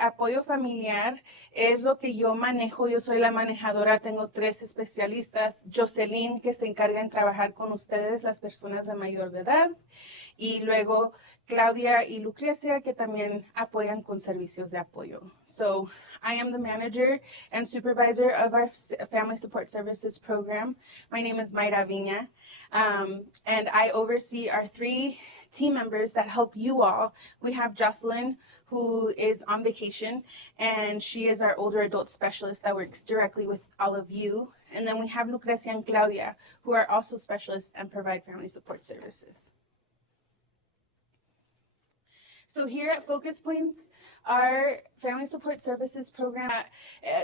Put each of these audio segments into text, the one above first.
apoyo familiar es lo que yo manejo. Yo soy la manejadora, tengo 3 especialistas. Jocelyn, que se encarga en trabajar con ustedes, las personas de mayor de edad. Y luego Claudia y Lucrecia, que también apoyan con servicios de apoyo. So I am the manager and supervisor of our Family Support Services program. My name is Mayra Viña, and I oversee our 3 team members that help you all. We have Jocelyn, who is on vacation, and she is our older adult specialist that works directly with all of you. And then we have Lucrecia and Claudia, who are also specialists and provide family support services. So here at Focus Points, our Family Support Services program,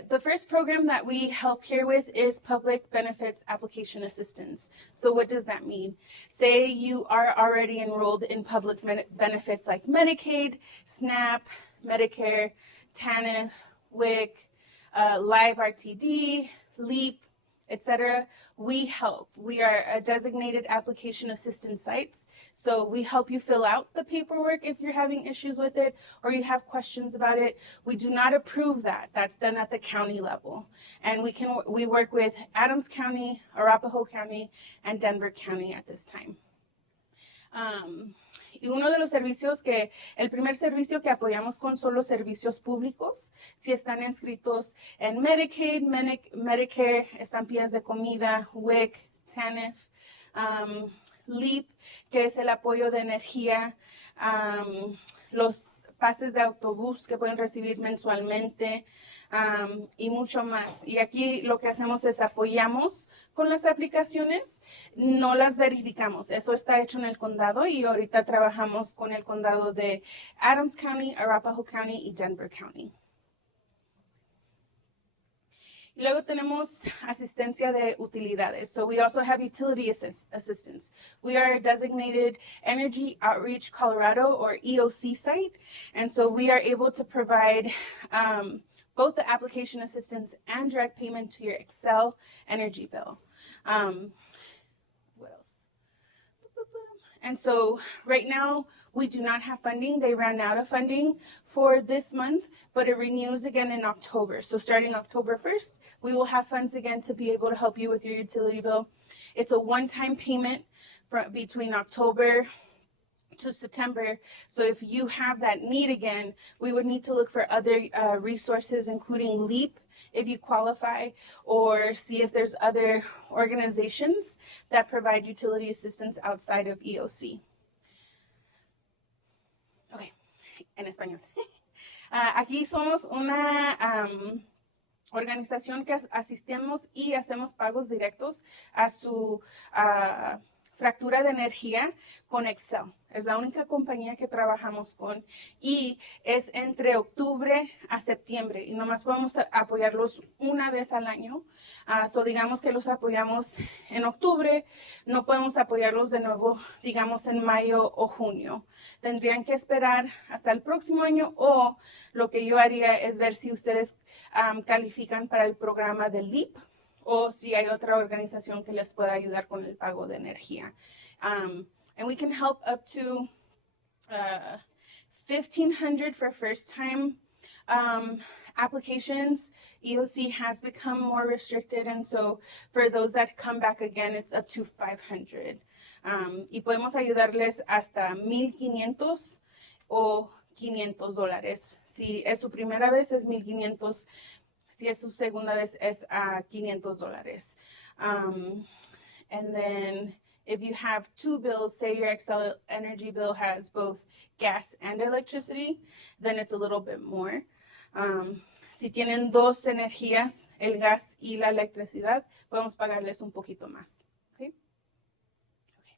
the first program that we help here with is Public Benefits Application Assistance. So what does that mean? Say you are already enrolled in public benefits like Medicaid, SNAP, Medicare, TANF, WIC, Live RTD, LEAP, etc. We help. We are a designated application assistance sites. So we help you fill out the paperwork if you're having issues with it or you have questions about it. We do not approve that. That's done at the county level. And we work with Adams County, Arapahoe County, and Denver County at this time. Y uno de los servicios el primer servicio que apoyamos son los servicios públicos. Si están inscritos en Medicaid, Medicare, estampillas de comida, WIC, TANF, LEAP, que es el apoyo de energía, los pases de autobús que pueden recibir mensualmente, y mucho más. Y aquí lo que hacemos es apoyamos con las aplicaciones, no las verificamos. Eso está hecho en el condado y ahorita trabajamos con el condado de Adams County, Arapahoe County y Denver County. Y luego tenemos asistencia de utilidades. So we also have utility assistance. We are a designated Energy Outreach Colorado or EOC site. And so we are able to provide both the application assistance and direct payment to your Xcel energy bill. What else? And so right now we do not have funding. They ran out of funding for this month, but it renews again in October. So starting October 1st, we will have funds again to be able to help you with your utility bill. It's a one-time payment between October to September. So if you have that need again, we would need to look for other resources, including LEAP, if you qualify, or see if there's other organizations that provide utility assistance outside of EOC. Okay, en español. Aquí somos una organización que asistimos y hacemos pagos directos a su fractura de energía con Xcel. Es la única compañía que trabajamos con y es entre octubre a septiembre y nomás podemos apoyarlos una vez al año. So digamos que los apoyamos en octubre, no podemos apoyarlos de nuevo, digamos en mayo o junio. Tendrían que esperar hasta el próximo año o lo que yo haría es ver si ustedes califican para el programa de LEAP o si hay otra organización que les pueda ayudar con el pago de energía. And we can help up to $1,500 for first-time applications. EOC has become more restricted, and so for those that come back again, it's up to $500. Y podemos ayudarles hasta $1,500 o $500. Si es su primera vez, es $1,500. Si es su segunda vez, es $500. And then if you have 2 bills, say your Xcel energy bill has both gas and electricity, then it's a little bit more. Si tienen 2 energías, el gas y la electricidad, podemos pagarles un poquito más. Okay? Okay.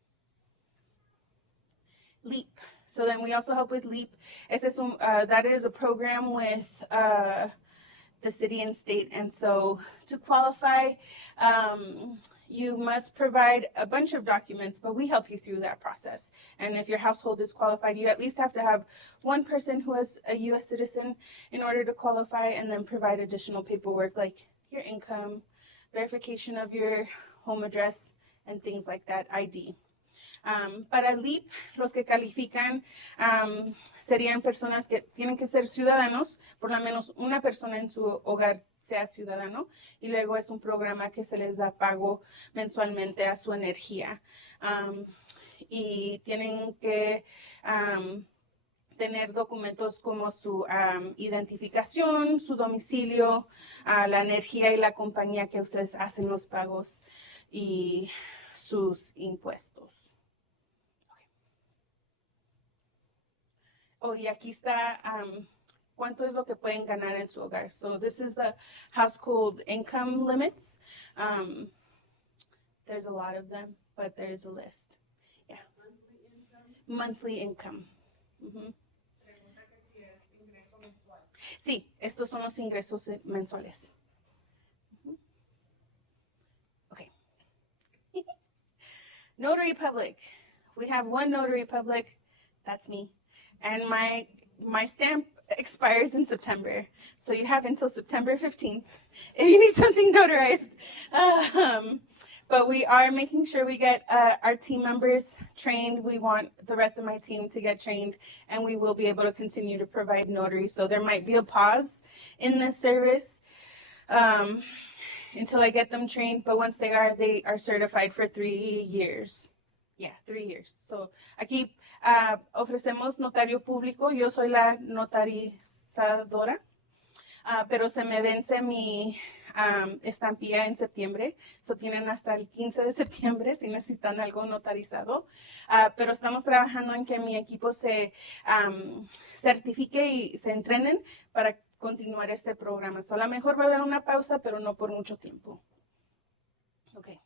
LEAP. So then we also help with LEAP. That is a program with the city and state, and so to qualify, you must provide a bunch of documents, but we help you through that process. And if your household is qualified, you at least have to have one person who is a U.S. citizen in order to qualify, and then provide additional paperwork like your income, verification of your home address, and things like that, ID. Para LEAP, los que califican serían personas que tienen que ser ciudadanos, por lo menos una persona en su hogar sea ciudadano, y luego es un programa que se les da pago mensualmente a su energía. Y tienen que tener documentos como su identificación, su domicilio, la energía y la compañía que ustedes hacen los pagos y sus impuestos. Oh, y aquí está cuánto es lo que pueden ganar en su hogar. So this is the household income limits. There's a lot of them, but there's a list. Yeah. Monthly income. Uh-huh. Sí, estos son los ingresos mensuales. Okay. Notary public. We have one notary public. That's me. And my stamp expires in September. So you have until September 15th if you need something notarized. But we are making sure we get our team members trained. We want the rest of my team to get trained, and we will be able to continue to provide notaries. So there might be a pause in this service until I get them trained. But once they are certified for 3 years. Yeah, 3 years. So aquí ofrecemos notario público. Yo soy la notarizadora, pero se me vence mi estampilla en septiembre. So tienen hasta el 15 de septiembre si necesitan algo notarizado. Pero estamos trabajando en que mi equipo se certifique y se entrenen para continuar este programa. So a lo mejor va a haber una pausa, pero no por mucho tiempo. Okay.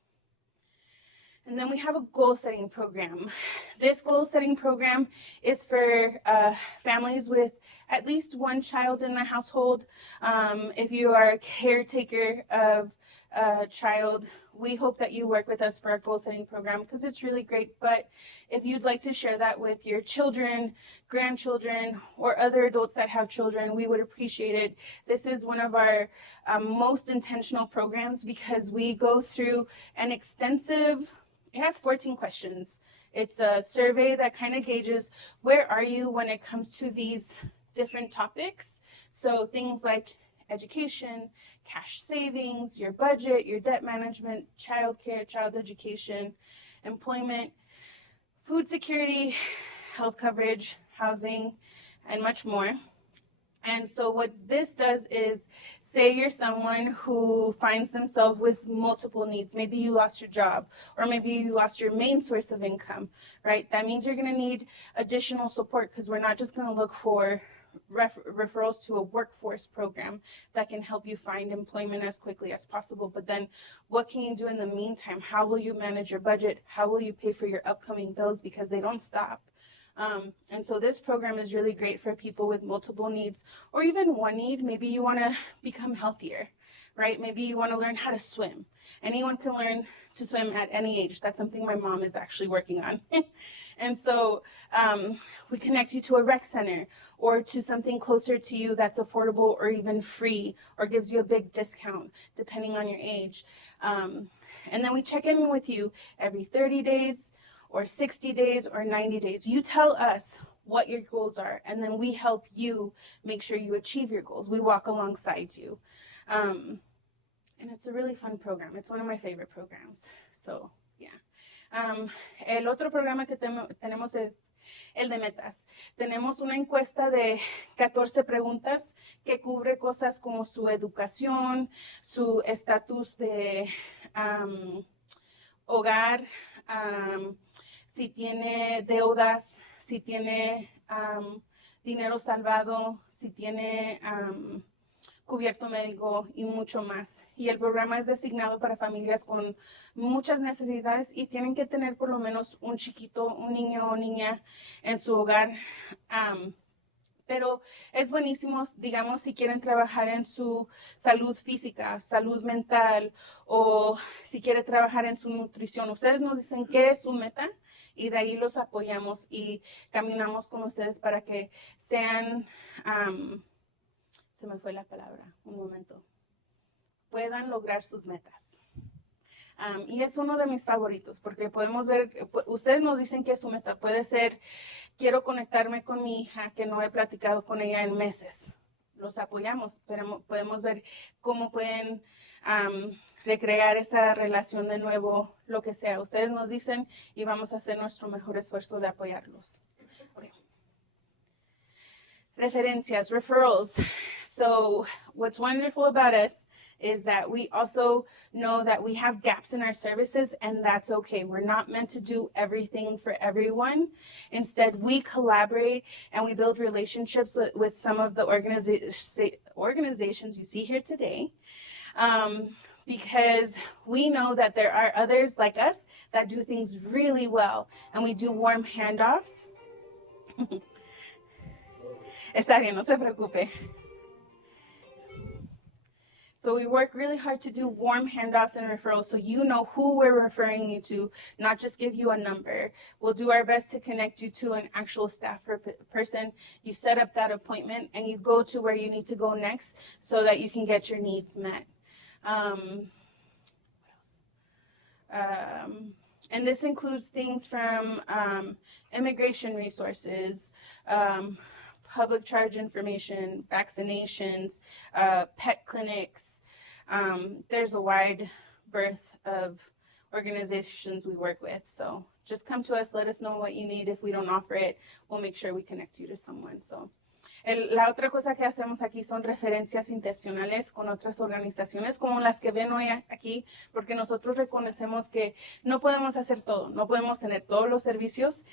And then we have a goal setting program. This goal setting program is for families with at least one child in the household. If you are a caretaker of a child, we hope that you work with us for our goal setting program because it's really great. But if you'd like to share that with your children, grandchildren, or other adults that have children, we would appreciate it. This is one of our most intentional programs because we go through an extensive, it has 14 questions. It's a survey that kind of gauges where are you when it comes to these different topics. So things like education, cash savings, your budget, your debt management, childcare, child education, employment, food security, health coverage, housing, and much more. And so what this does is, say you're someone who finds themselves with multiple needs. Maybe you lost your job, or maybe you lost your main source of income, right? That means you're going to need additional support because we're not just going to look for referrals to a workforce program that can help you find employment as quickly as possible. But then what can you do in the meantime? How will you manage your budget? How will you pay for your upcoming bills because they don't stop? And so this program is really great for people with multiple needs or even one need. Maybe you want to become healthier, right? Maybe you want to learn how to swim. Anyone can learn to swim at any age. That's something my mom is actually working on. And so we connect you to a rec center or to something closer to you that's affordable or even free or gives you a big discount depending on your age. And then we check in with you every 30 days or 60 days or 90 days. You tell us what your goals are, and then we help you make sure you achieve your goals. We walk alongside you. And it's a really fun program. It's one of my favorite programs. So, yeah. El otro programa que tenemos es el de metas. Tenemos una encuesta de 14 preguntas que cubre cosas como su educación, su estatus de hogar, si tiene deudas, si tiene dinero salvado, si tiene cubierto médico y mucho más. Y el programa es designado para familias con muchas necesidades y tienen que tener por lo menos un chiquito, un niño o niña en su hogar. Pero es buenísimo, digamos, si quieren trabajar en su salud física, salud mental, o si quieren trabajar en su nutrición. Ustedes nos dicen qué es su meta y de ahí los apoyamos y caminamos con ustedes para que sean, se me fue la palabra, un momento, puedan lograr sus metas. Y es uno de mis favoritos porque podemos ver, ustedes nos dicen que su meta puede ser, quiero conectarme con mi hija que no he platicado con ella en meses. Los apoyamos, pero podemos ver cómo pueden recrear esa relación de nuevo, lo que sea. Ustedes nos dicen y vamos a hacer nuestro mejor esfuerzo de apoyarlos. Okay. Referencias, referrals. So what's wonderful about us is that we also know that we have gaps in our services, and that's okay. We're not meant to do everything for everyone. Instead, we collaborate and we build relationships with some of the organizations you see here today, because we know that there are others like us that do things really well, and we do warm handoffs. Está bien, no se preocupe. So we work really hard to do warm handoffs and referrals so you know who we're referring you to, not just give you a number. We'll do our best to connect you to an actual staff person. You set up that appointment and you go to where you need to go next so that you can get your needs met. What else? And this includes things from immigration resources, public charge information, vaccinations, pet clinics. There's a wide berth of organizations we work with. So just come to us, let us know what you need. If we don't offer it, we'll make sure we connect you to someone. So la otra cosa que hacemos aquí son referencias intencionales con otras organizaciones como las que ven hoy aquí, porque nosotros reconocemos que no podemos hacer todo, no podemos tener todos los servicios,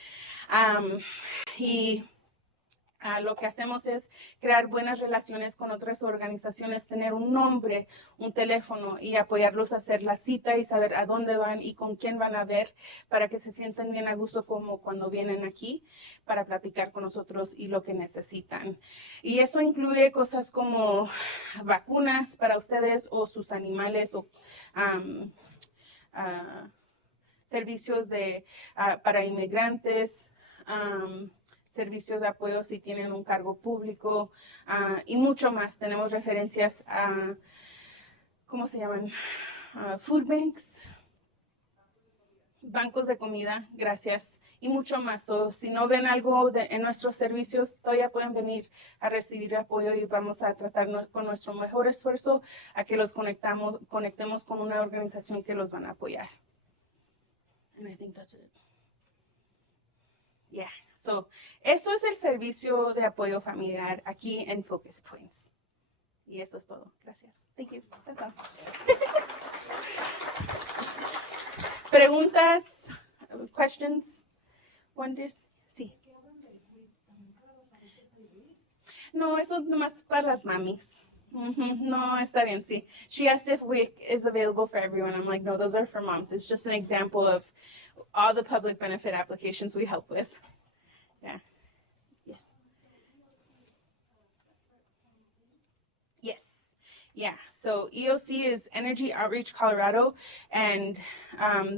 y lo que hacemos es crear buenas relaciones con otras organizaciones, tener un nombre, un teléfono y apoyarlos a hacer la cita y saber a dónde van y con quién van a ver para que se sientan bien a gusto como cuando vienen aquí para platicar con nosotros y lo que necesitan. Y eso incluye cosas como vacunas para ustedes o sus animales o servicios para inmigrantes, servicios de apoyo si tienen un cargo público, y mucho más. Tenemos referencias a, ¿cómo se llaman? Food banks, bancos de comida, gracias, y mucho más. O si no ven algo en nuestros servicios, todavía pueden venir a recibir apoyo y vamos a tratar con nuestro mejor esfuerzo a que los conectemos con una organización que los van a apoyar. And I think that's it. Yeah. So, eso es el servicio de apoyo familiar aquí en Focus Points. Y eso es todo. Gracias. Thank you. That's all. ¿Preguntas? Questions? Wonders? Sí. No, eso es nomás para las mamis. No, está bien, sí. She asked if WIC is available for everyone. I'm like, no, those are for moms. It's just an example of all the public benefit applications we help with. Yeah. Yes. Yes. Yeah. So EOC is Energy Outreach Colorado, and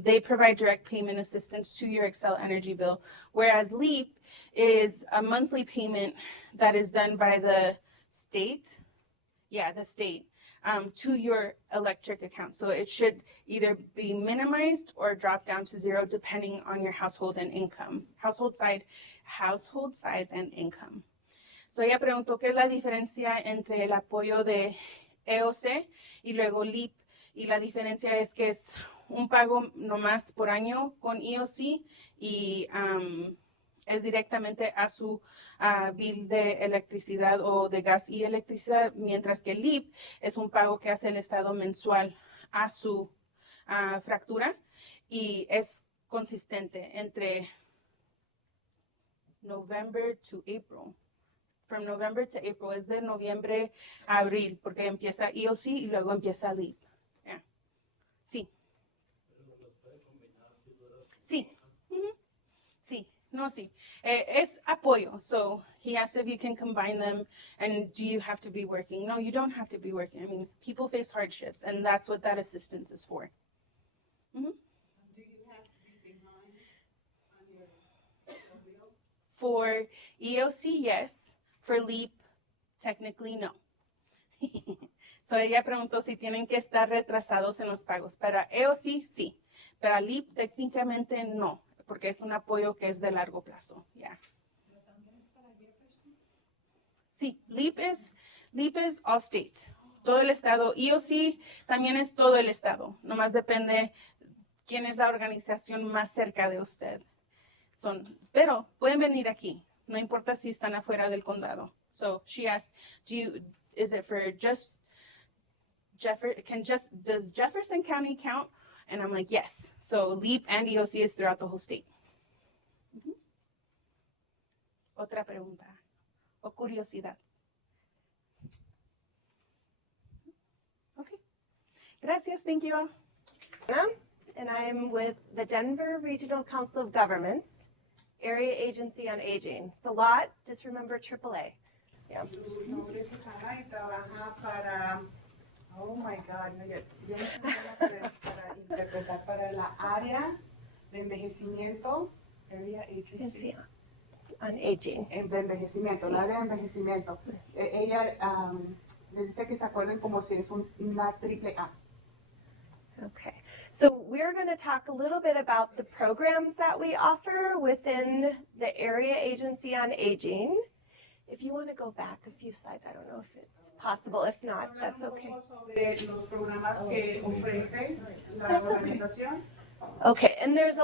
they provide direct payment assistance to your Xcel Energy bill, whereas LEAP is a monthly payment that is done by the state. Yeah, the state. To your electric account. So it should either be minimized or drop down to zero depending on your household and income. Household size and income. So ella preguntó qué es la diferencia entre el apoyo de EOC y luego LEAP. Y la diferencia es que es un pago nomás por año con EOC y es directamente a su bill de electricidad o de gas y electricidad, mientras que el LEAP es un pago que hace el Estado mensual a su fractura y es consistente entre November to April. From November to April, es de noviembre a abril, porque empieza EOC y luego empieza LEAP. Yeah. Sí. Sí. Sí. No, sí. Es apoyo. So he asked if you can combine them and do you have to be working? No, you don't have to be working. I mean, people face hardships and that's what that assistance is for. Mm-hmm. Do you have to be behind on your bill? For EOC, yes. For LEAP, technically, no. So ella preguntó si tienen que estar retrasados en los pagos. Para EOC, sí. Para LEAP, técnicamente no, porque es un apoyo que es de largo plazo. Ya. Sí, LEAP es all state, todo el estado. EOC también es todo el estado. Nomás depende quién es la organización más cerca de usted. Pero pueden venir aquí. No importa si están afuera del condado. So she asked, is it for just does Jefferson County count? And I'm like, yes. So LEAP and EOC is throughout the whole state. Otra pregunta o curiosidad. Okay. Gracias. Thank you all. And I'm with the Denver Regional Council of Governments, Area Agency on Aging. It's a lot, just remember AAA. Yeah. Su nombre es Susana y trabaja para, oh my God, yo para interpretar para la área de envejecimiento, Area Agency. On Aging. De envejecimiento, el área de envejecimiento. Ella les dice que se acuerden como si es una triple A. Okay. So we're going to talk a little bit about the programs that we offer within the Area Agency on Aging. If you want to go back a few slides, I don't know if it's possible. If not, that's okay. Sobre los programas que ofrece la That's okay. organización. Okay, and there's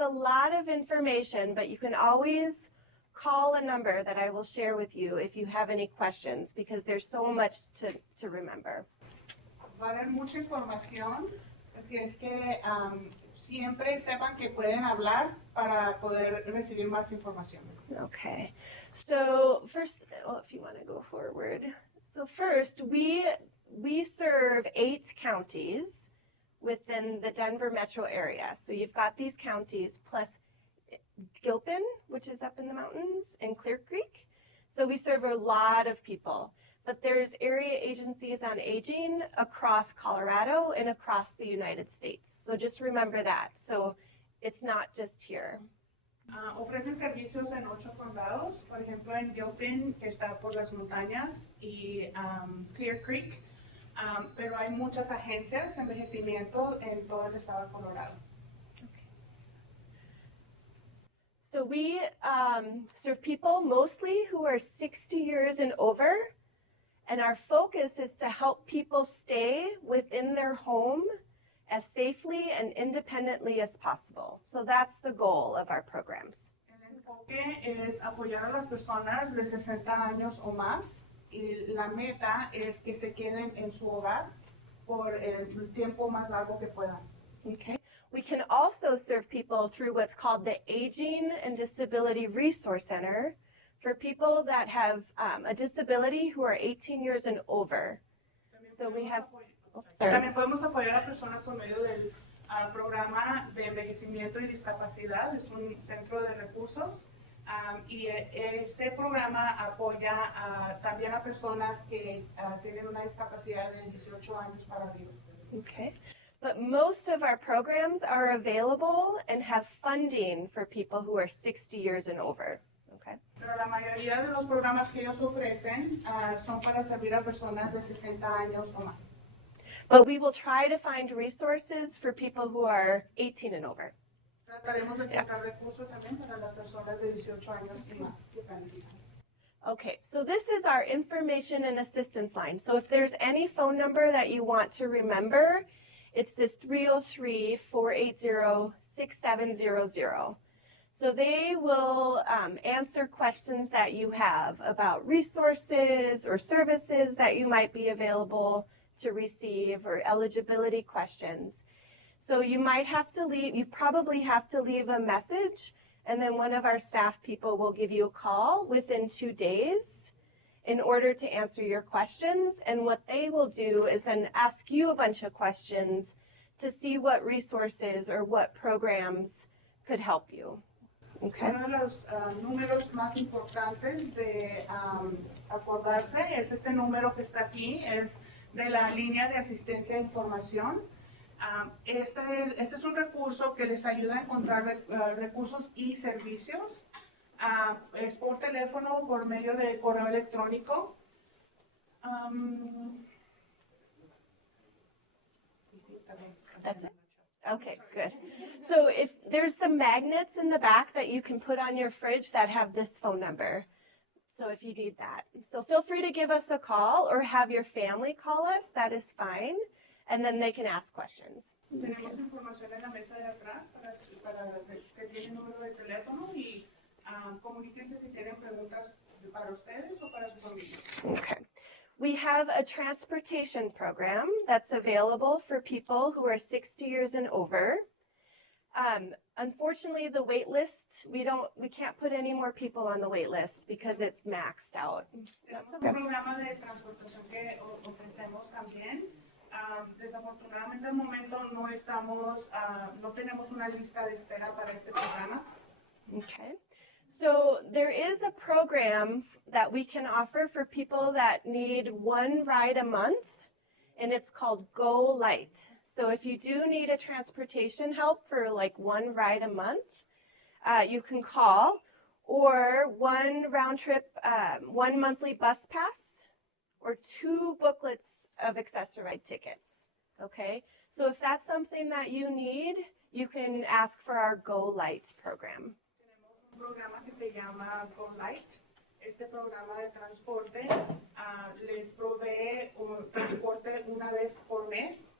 a lot of information, but you can always call a number that I will share with you if you have any questions, because there's so much to remember. Va a haber mucha información, así es que siempre sepan que pueden hablar para poder recibir más información. Okay, so first, well, if you want to go forward. So first, we serve 8 counties within the Denver metro area. So you've got these counties plus Gilpin, which is up in the mountains, and Clear Creek. So we serve a lot of people. But there's area agencies on aging across Colorado and across the United States. So just remember that. So it's not just here. Ofrecen servicios en 8 condados, por ejemplo en Gilpin, que está por las montañas, y Clear Creek, pero hay muchas agencias de envejecimiento en todo el estado de Colorado. So we serve people mostly who are 60 years and over, and our focus is to help people stay within their home as safely and independently as possible. So that's the goal of our programs. El enfoque es apoyar a las personas de 60 años o más, y la meta es que se queden en su hogar por el tiempo más largo que puedan. Okay. We can also serve people through what's called the Aging and Disability Resource Center for people that have a disability who are 18 years and over. So we have, También podemos apoyar a personas por medio del programa de envejecimiento y discapacidad. Es un centro de recursos y ese programa apoya también a personas que tienen una discapacidad de 18 años para arriba. okay. But most of our programs are available and have funding for people who are 60 years and over. Okay. Pero la mayoría de los programas que ellos ofrecen son para servir a personas de 60 años o más. But we will try to find resources for people who are 18 and over. Trataremos de encontrar recursos también para las personas de 18 años y más que califican. Okay, so this is our information and assistance line. So if there's any phone number that you want to remember, it's this 303-480-6700. So they will answer questions that you have about resources or services that you might be available to receive, or eligibility questions. So you probably have to leave a message, and then one of our staff people will give you a call within 2 days in order to answer your questions. And what they will do is then ask you a bunch of questions to see what resources or what programs could help you. Okay. Uno de los números más importantes de acordarse es este número que está aquí, es de la línea de asistencia de información. Este es un recurso que les ayuda a encontrar recursos y servicios. Es por teléfono, por medio de correo electrónico. That's it. Okay, good. So if there's some magnets in the back that you can put on your fridge that have this phone number. So if you need that. So feel free to give us a call or have your family call us. That is fine. And then they can ask questions. Tenemos información en la mesa de atrás para que tiene número de teléfono y comuníquense si tienen preguntas para ustedes o para su familia. Okay. We have a transportation program that's available for people who are 60 years and over. Unfortunately, the wait list, we can't put any more people on the wait list because it's maxed out. Tenemos un programa de transportación que ofrecemos también. Desafortunadamente al momento no tenemos una lista de espera para este programa. Okay. So there is a program that we can offer for people that need one ride a month, and it's called Go Light. So if you do need a transportation help for like one ride a month, you can call, or one round trip, one monthly bus pass, or 2 booklets of Access-a-Ride tickets. Okay, so if that's something that you need, you can ask for our Go Light program. Tenemos un programa que se llama Go Light. Este programa de transporte les provee un transporte una vez por mes.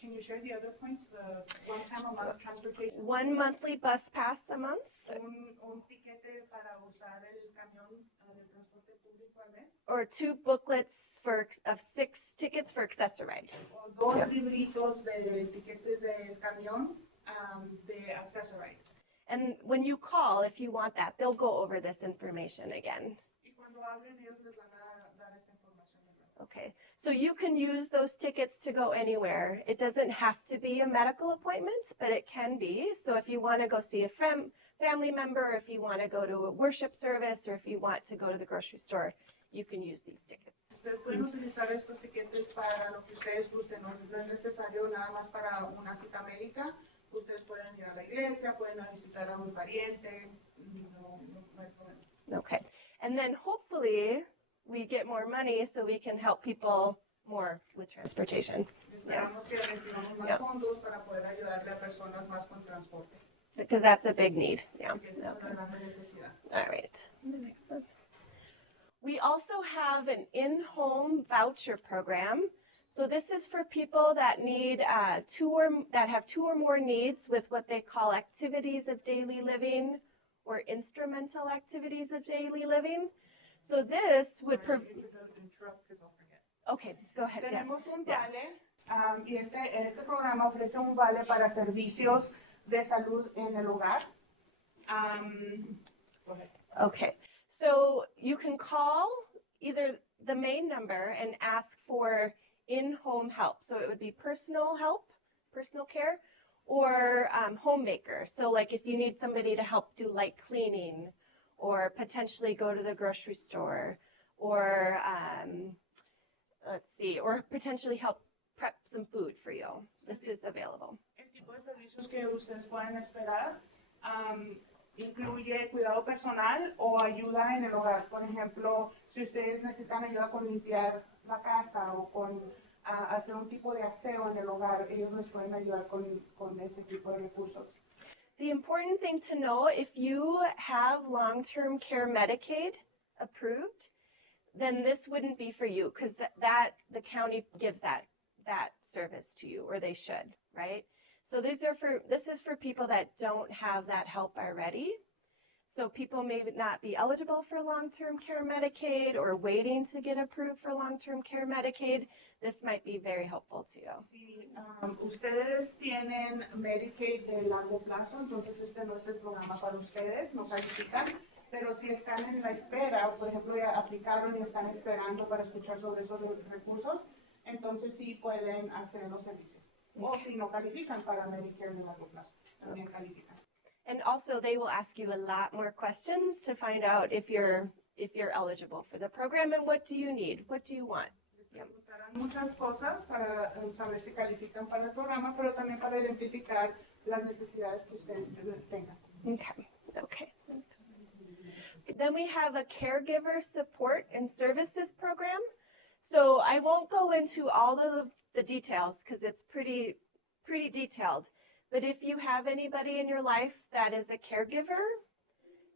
Can you share the other points? The one time a month transportation. One monthly bus pass a month, Un tiquete para usar el camión del transporte público al mes. or 2 booklets of 6 tickets for Access-a-Ride. O 2 libritos de tiquetes del camión de Access-a-Ride. And when you call, if you want that, they'll go over this information again. Y cuando hablen ellos les van a dar esta información. Okay, so you can use those tickets to go anywhere. It doesn't have to be a medical appointment, but it can be. So if you want to go see a family member, if you want to go to a worship service, or if you want to go to the grocery store, you can use these tickets. Ustedes pueden utilizar estos tiquetes para lo que ustedes gusten, no es necesario nada más para una cita médica. Ustedes pueden ir a la iglesia, pueden ir a visitar a un pariente, no hay problema. Okay, and then hopefully we get more money so we can help people more with transportation. Esperamos que recibamos más fondos para poder ayudarle a personas más con transporte. Because that's a big need. Yeah. Porque esa es una gran necesidad. All right. The next one. We also have an in-home voucher program. So this is for people that need have 2 or more needs with what they call activities of daily living or instrumental activities of daily living. So this would Okay, go ahead. Yeah. Tenemos un vale y este programa ofrece un vale para servicios de salud en el hogar. Go ahead. Okay, so you can call either the main number and ask for in-home help. So it would be personal help, personal care, or homemaker. So like if you need somebody to help do light cleaning, or potentially go to the grocery store, or or potentially help prep some food for you. This is available. El tipo de servicios que ustedes pueden esperar incluye cuidado personal o ayuda en el hogar. Por ejemplo, si ustedes necesitan ayuda con limpiar la casa o con hacer un tipo de aseo en el hogar, ellos les pueden ayudar con ese tipo de recursos. The important thing to know, if you have long-term care Medicaid approved, then this wouldn't be for you because the county gives that service to you, or they should, right? So this is for people that don't have that help already. So people may not be eligible for long-term care Medicaid or waiting to get approved for long-term care Medicaid. This might be very helpful to you. Si ustedes tienen Medicaid de largo plazo, entonces este no es el programa para ustedes, no califican. Pero si están en la espera, por ejemplo, ya aplicaron y están esperando para escuchar sobre esos recursos, entonces sí pueden hacer los servicios. O si no califican para Medicare de largo plazo, también califican. And also they will ask you a lot more questions to find out if you're eligible for the program and what do you need, what do you want. Les preguntarán muchas cosas para saber si califican para el programa, pero también para identificar las necesidades que ustedes tengan. Okay. Thanks. Then we have a caregiver support and services program. So I won't go into all the details because it's pretty detailed. But if you have anybody in your life that is a caregiver,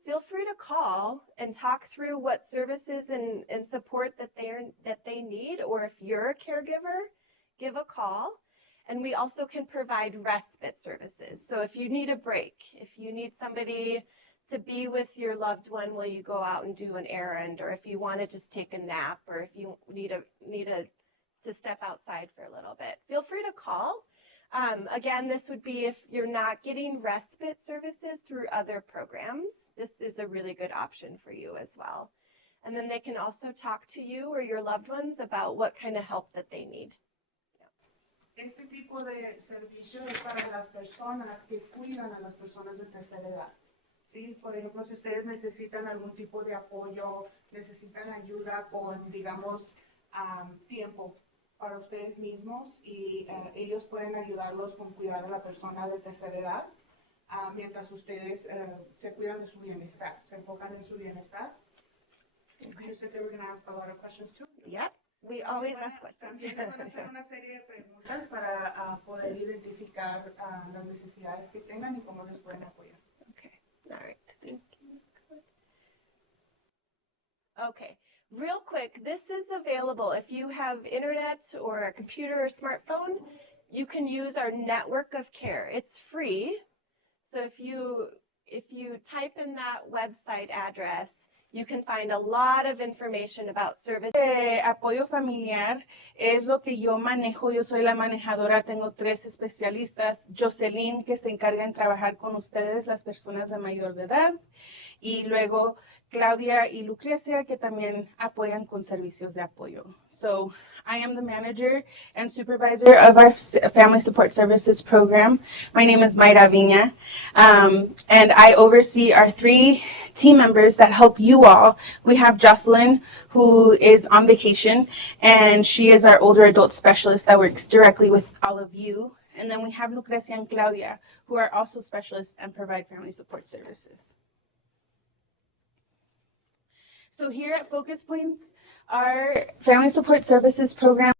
feel free to call and talk through what services and support that they need, or if you're a caregiver, give a call. And we also can provide respite services. So if you need a break, if you need somebody to be with your loved one while you go out and do an errand, or if you want to just take a nap, or if you need to step outside for a little bit, feel free to call. Again, this would be if you're not getting respite services through other programs. This is a really good option for you as well. And then they can also talk to you or your loved ones about what kind of help that they need. Este tipo de servicio es para las personas que cuidan a las personas de tercera edad. ¿Sí? Por ejemplo, si ustedes necesitan algún tipo de apoyo, necesitan ayuda con, digamos, tiempo para ustedes mismos y ellos pueden ayudarlos con cuidar a la persona de tercera edad mientras ustedes se cuidan de su bienestar, se enfocan en su bienestar. You said they were going to ask a lot of questions too. Yep, we always ask questions. También les van a hacer una serie de preguntas para poder identificar las necesidades que tengan y cómo les pueden apoyar. Okay, all right, thank you. Okay, real quick, this is available. If you have internet or a computer or smartphone, you can use our network of care. It's free. So if you type in that website address, you can find a lot of information about services. Apoyo familiar es lo que yo manejo. Yo soy la manejadora. Tengo 3 especialistas. Jocelyn, que se encarga en trabajar con ustedes, las personas de mayor de edad. Y luego Claudia y Lucrecia, que también apoyan con servicios de apoyo. So I am the manager and supervisor of our Family Support Services program. My name is Mayra Viña, and I oversee our 3 team members that help you all. We have Jocelyn, who is on vacation, and she is our older adult specialist that works directly with all of you. And then we have Lucrecia and Claudia, who are also specialists and provide family support services. So here at Focus Points, our Family Support Services program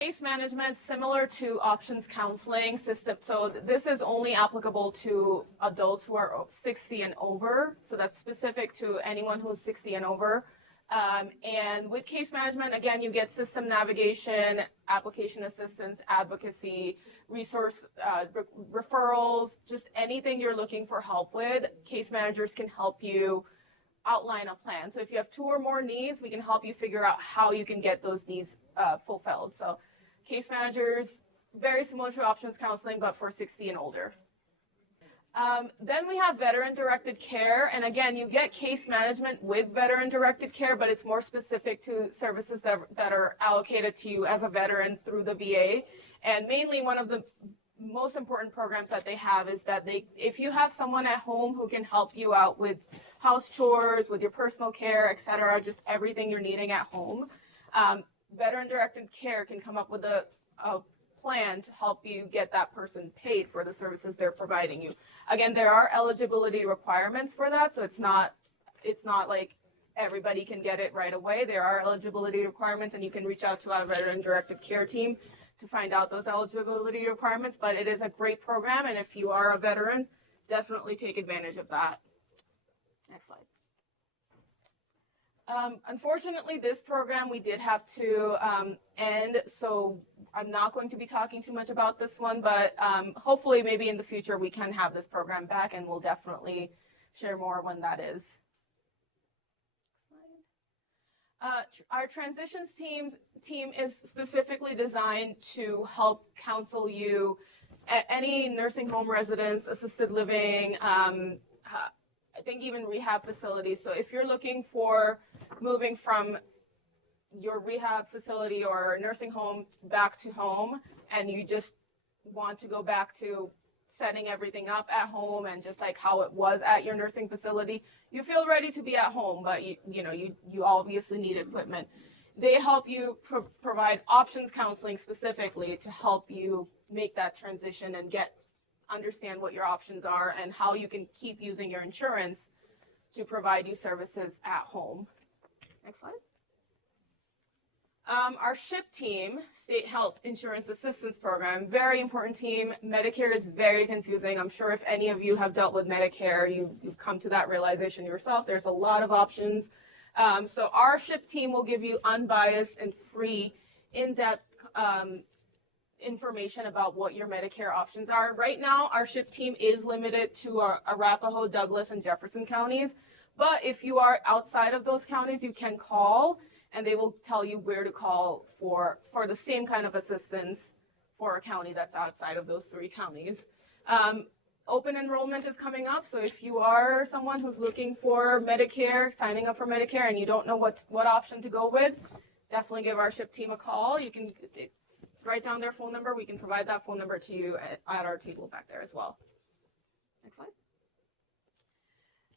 Case management, similar to options counseling system. So this is only applicable to adults who are 60 and over. So that's specific to anyone who's 60 and over. And with case management, again, you get system navigation, application assistance, advocacy, resource referrals, just anything you're looking for help with. Case managers can help you outline a plan. So if you have 2 or more needs, we can help you figure out how you can get those needs fulfilled. So case managers, very similar to options counseling, but for 60 and older. Then we have veteran-directed care, and again, you get case management with veteran-directed care, but it's more specific to services that are allocated to you as a veteran through the VA. And mainly one of the most important programs that they have is that if you have someone at home who can help you out with house chores, with your personal care, etc., just everything you're needing at home, veteran-directed care can come up with a plan to help you get that person paid for the services they're providing you. Again, there are eligibility requirements for that, so it's not like everybody can get it right away. There are eligibility requirements, and you can reach out to our veteran-directed care team to find out those eligibility requirements, but it is a great program, and if you are a veteran, definitely take advantage of that. Next slide. Unfortunately, this program we did have to end, so I'm not going to be talking too much about this one, but hopefully maybe in the future we can have this program back, and we'll definitely share more when that is. Our transitions team is specifically designed to help counsel you at any nursing home residents, assisted living, I think even rehab facilities. So if you're looking for moving from your rehab facility or nursing home back to home, and you just want to go back to setting everything up at home and just like how it was at your nursing facility, you feel ready to be at home, but you obviously need equipment. They help you provide options counseling specifically to help you make that transition and get understand what your options are and how you can keep using your insurance to provide you services at home. Next slide. Our SHIP team, State Health Insurance Assistance Program, very important team. Medicare is very confusing. I'm sure if any of you have dealt with Medicare, you've come to that realization yourself. There's a lot of options. So our SHIP team will give you unbiased and free, in-depth information about what your Medicare options are. Right now, our SHIP team is limited to Arapahoe, Douglas, and Jefferson counties. But if you are outside of those counties, you can call and they will tell you where to call for the same kind of assistance for a county that's outside of those 3 counties. Open enrollment is coming up, so if you are someone who's looking for Medicare, signing up for Medicare, and you don't know what option to go with, definitely give our SHIP team a call. You can write down their phone number. We can provide that phone number to you at our table back there as well. Next slide.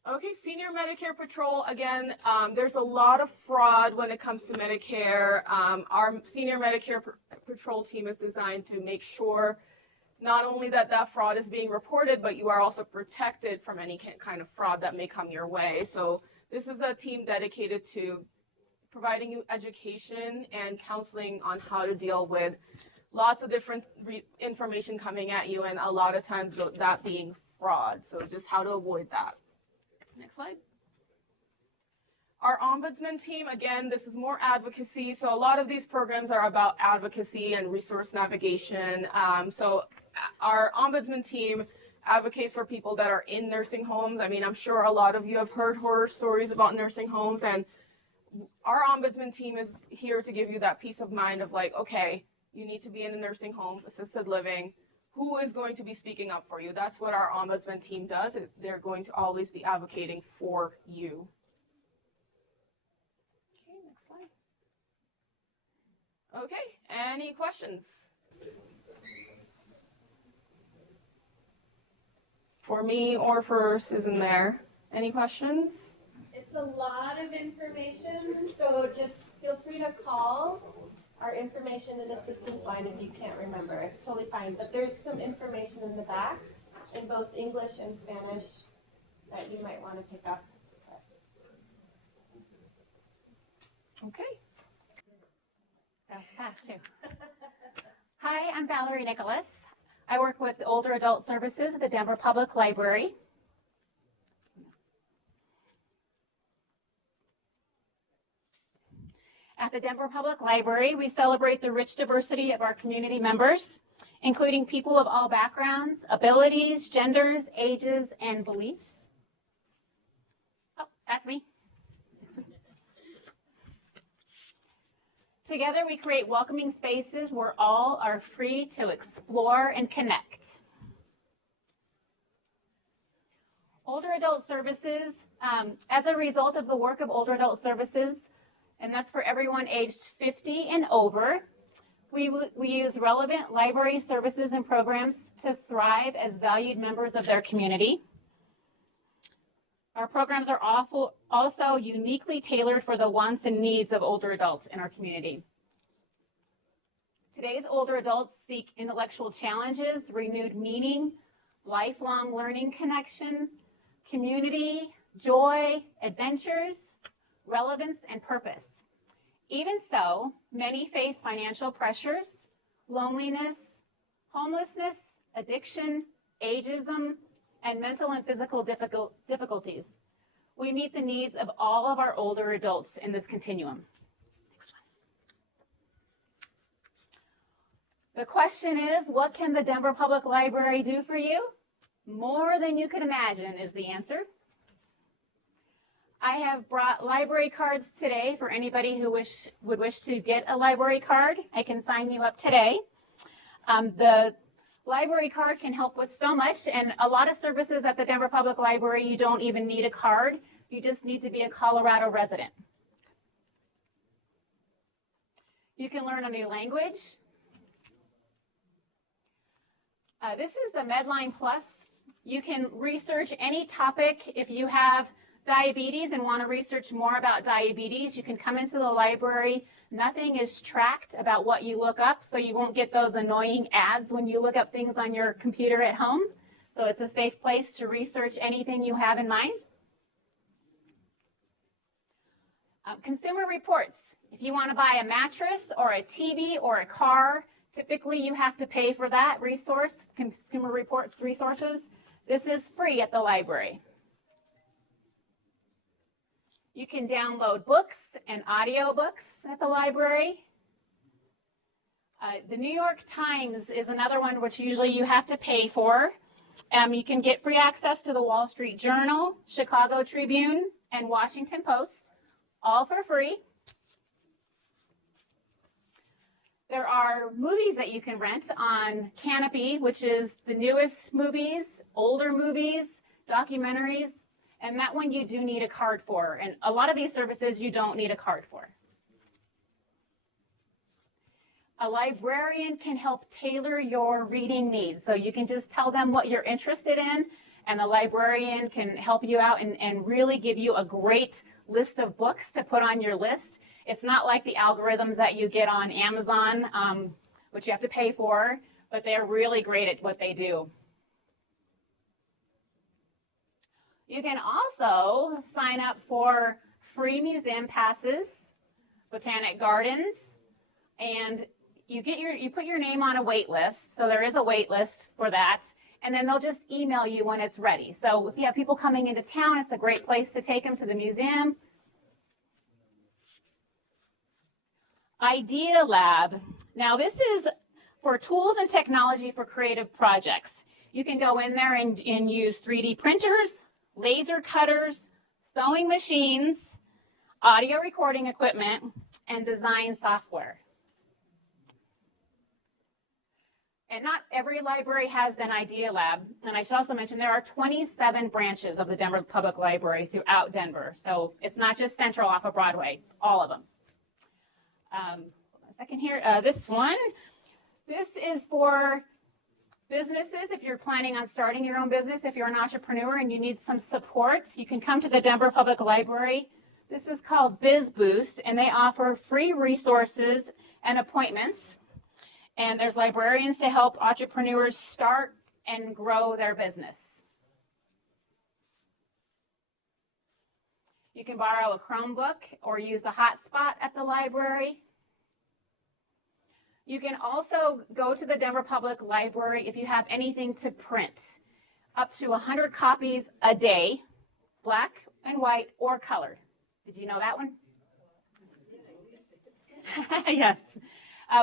Okay, Senior Medicare Patrol, again, there's a lot of fraud when it comes to Medicare. Our Senior Medicare Patrol team is designed to make sure not only that fraud is being reported, but you are also protected from any kind of fraud that may come your way. So this is a team dedicated to providing you education and counseling on how to deal with lots of different information coming at you, and a lot of times that being fraud. So just how to avoid that. Next slide. Our ombudsman team, again, this is more advocacy. So a lot of these programs are about advocacy and resource navigation. So our ombudsman team advocates for people that are in nursing homes. I mean, I'm sure a lot of you have heard horror stories about nursing homes, and our ombudsman team is here to give you that peace of mind of like, okay, you need to be in a nursing home, assisted living. Who is going to be speaking up for you? That's what our ombudsman team does. They're going to always be advocating for you. Okay, next slide. Okay, any questions? For me or for Susan there? Any questions? It's a lot of information, so just feel free to call our information and assistance line if you can't remember. It's totally fine, but there's some information in the back in both English and Spanish that you might want to pick up. Okay. That was fast too. Hi, I'm Valerie Nicholas. I work with Older Adult Services at the Denver Public Library. At the Denver Public Library, we celebrate the rich diversity of our community members, including people of all backgrounds, abilities, genders, ages, and beliefs. Oh, that's me. Together, we create welcoming spaces where all are free to explore and connect. Older Adult Services, as a result of the work of Older Adult Services, and that's for everyone aged 50 and over, we use relevant library services and programs to thrive as valued members of their community. Our programs are also uniquely tailored for the wants and needs of older adults in our community. Today's older adults seek intellectual challenges, renewed meaning, lifelong learning connection, community, joy, adventures, relevance, and purpose. Even so, many face financial pressures, loneliness, homelessness, addiction, ageism, and mental and physical difficulties. We meet the needs of all of our older adults in this continuum. Next one. The question is, what can the Denver Public Library do for you? More than you could imagine is the answer. I have brought library cards today for anybody who would wish to get a library card. I can sign you up today. The library card can help with so much, and a lot of services at the Denver Public Library, you don't even need a card. You just need to be a Colorado resident. You can learn a new language. This is the Medline Plus. You can research any topic. If you have diabetes and want to research more about diabetes, you can come into the library. Nothing is tracked about what you look up, so you won't get those annoying ads when you look up things on your computer at home. so it's a safe place to research anything you have in mind. Consumer reports. If you want to buy a mattress or a TV or a car, typically you have to pay for that resource, consumer reports resources. This is free at the library. You can download books and audiobooks at the library. The New York Times is another one which usually you have to pay for. You can get free access to the Wall Street Journal, Chicago Tribune, and Washington Post, all for free. There are movies that you can rent on Canopy, which is the newest movies, older movies, documentaries, and that one you do need a card for. And a lot of these services you don't need a card for. A librarian can help tailor your reading needs. So you can just tell them what you're interested in, and the librarian can help you out and really give you a great list of books to put on your list. It's not like the algorithms that you get on Amazon, which you have to pay for, but they're really great at what they do. You can also sign up for free museum passes, Botanic Gardens, and you put your name on a wait list. So there is a wait list for that. And then they'll just email you when it's ready. So if you have people coming into town, it's a great place to take them to the museum. Idea Lab. Now this is for tools and technology for creative projects. You can go in there and use 3D printers, laser cutters, sewing machines, audio recording equipment, and design software. And not every library has an Idea Lab. And I should also mention there are 27 branches of the Denver Public Library throughout Denver. So it's not just central off of Broadway, all of them. A second here, this is for businesses. If you're planning on starting your own business, if you're an entrepreneur and you need some support, you can come to the Denver Public Library. This is called Biz Boost, and they offer free resources and appointments. And there's librarians to help entrepreneurs start and grow their business. You can borrow a Chromebook or use a hotspot at the library. You can also go to the Denver Public Library if you have anything to print, up to 100 copies a day, black and white or colored. Did you know that one? Yes.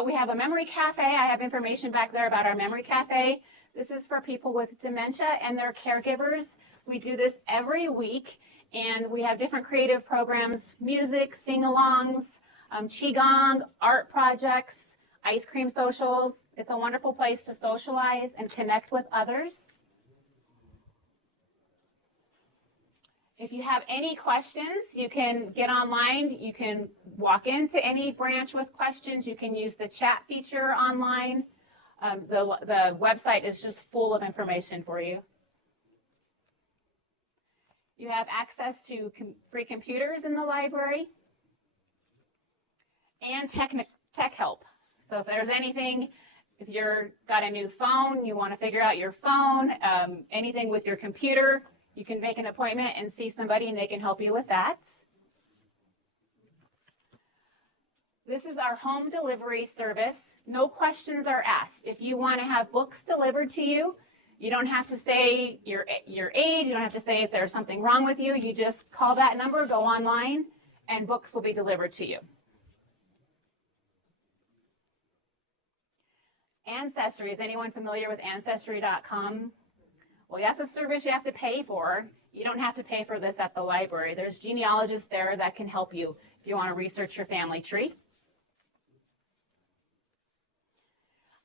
We have a memory cafe. I have information back there about our memory cafe. This is for people with dementia and their caregivers. We do this every week, and we have different creative programs, music, sing-alongs, qigong, art projects, ice cream socials. It's a wonderful place to socialize and connect with others. If you have any questions, you can get online. You can walk into any branch with questions. You can use the chat feature online. The website is just full of information for you. You have access to free computers in the library and tech help. So if there's anything, if you're got a new phone, you want to figure out your phone, anything with your computer, you can make an appointment and see somebody and they can help you with that. This is our home delivery service. No questions are asked. If you want to have books delivered to you, you don't have to say your age, you don't have to say if there's something wrong with you. You just call that number, go online, and books will be delivered to you. Ancestry, is anyone familiar with Ancestry.com? Well, that's a service you have to pay for. You don't have to pay for this at the library. There's genealogists there that can help you if you want to research your family tree.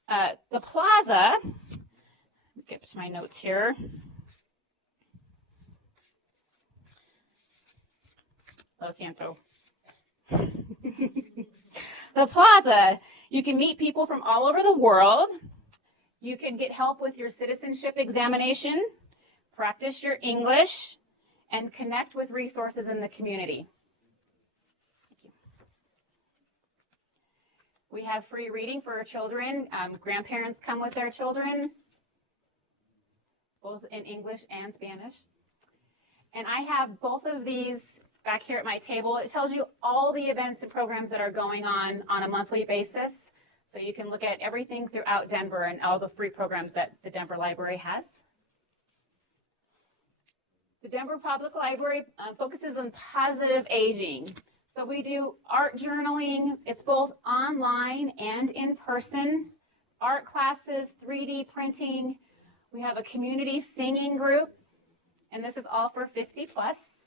The Plaza, get to my notes here. Lo siento. The Plaza, you can meet people from all over the world. You can get help with your citizenship examination, practice your English, and connect with resources in the community. Thank you. We have free reading for our children. Grandparents come with their children. both in English and Spanish. And I have both of these back here at my table. It tells you all the events and programs that are going on a monthly basis. So you can look at everything throughout Denver and all the free programs that the Denver Library has. The Denver Public Library focuses on positive aging. So we do art journaling. It's both online and in person. Art classes, 3D printing. We have a community singing group, and this is all for 50 plus.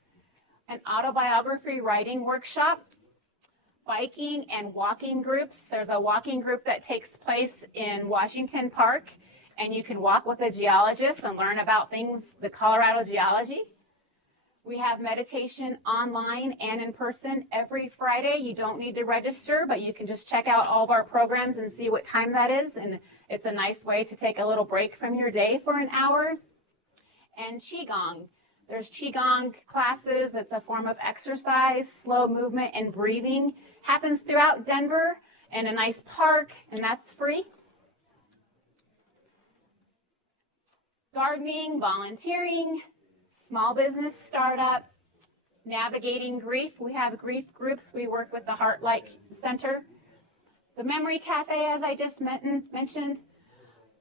An autobiography writing workshop, biking and walking groups. There's a walking group that takes place in Washington Park, and you can walk with a geologist and learn about things, the Colorado geology. We have meditation online and in person every Friday. You don't need to register, but you can just check out all of our programs and see what time that is. And it's a nice way to take a little break from your day for an hour. And Qigong. There's Qigong classes. It's a form of exercise, slow movement and breathing. Happens throughout Denver in a nice park, and that's free. Gardening, volunteering, small business startup, navigating grief. We have grief groups. We work with the Heartlight Center. The Memory Cafe, as I just mentioned.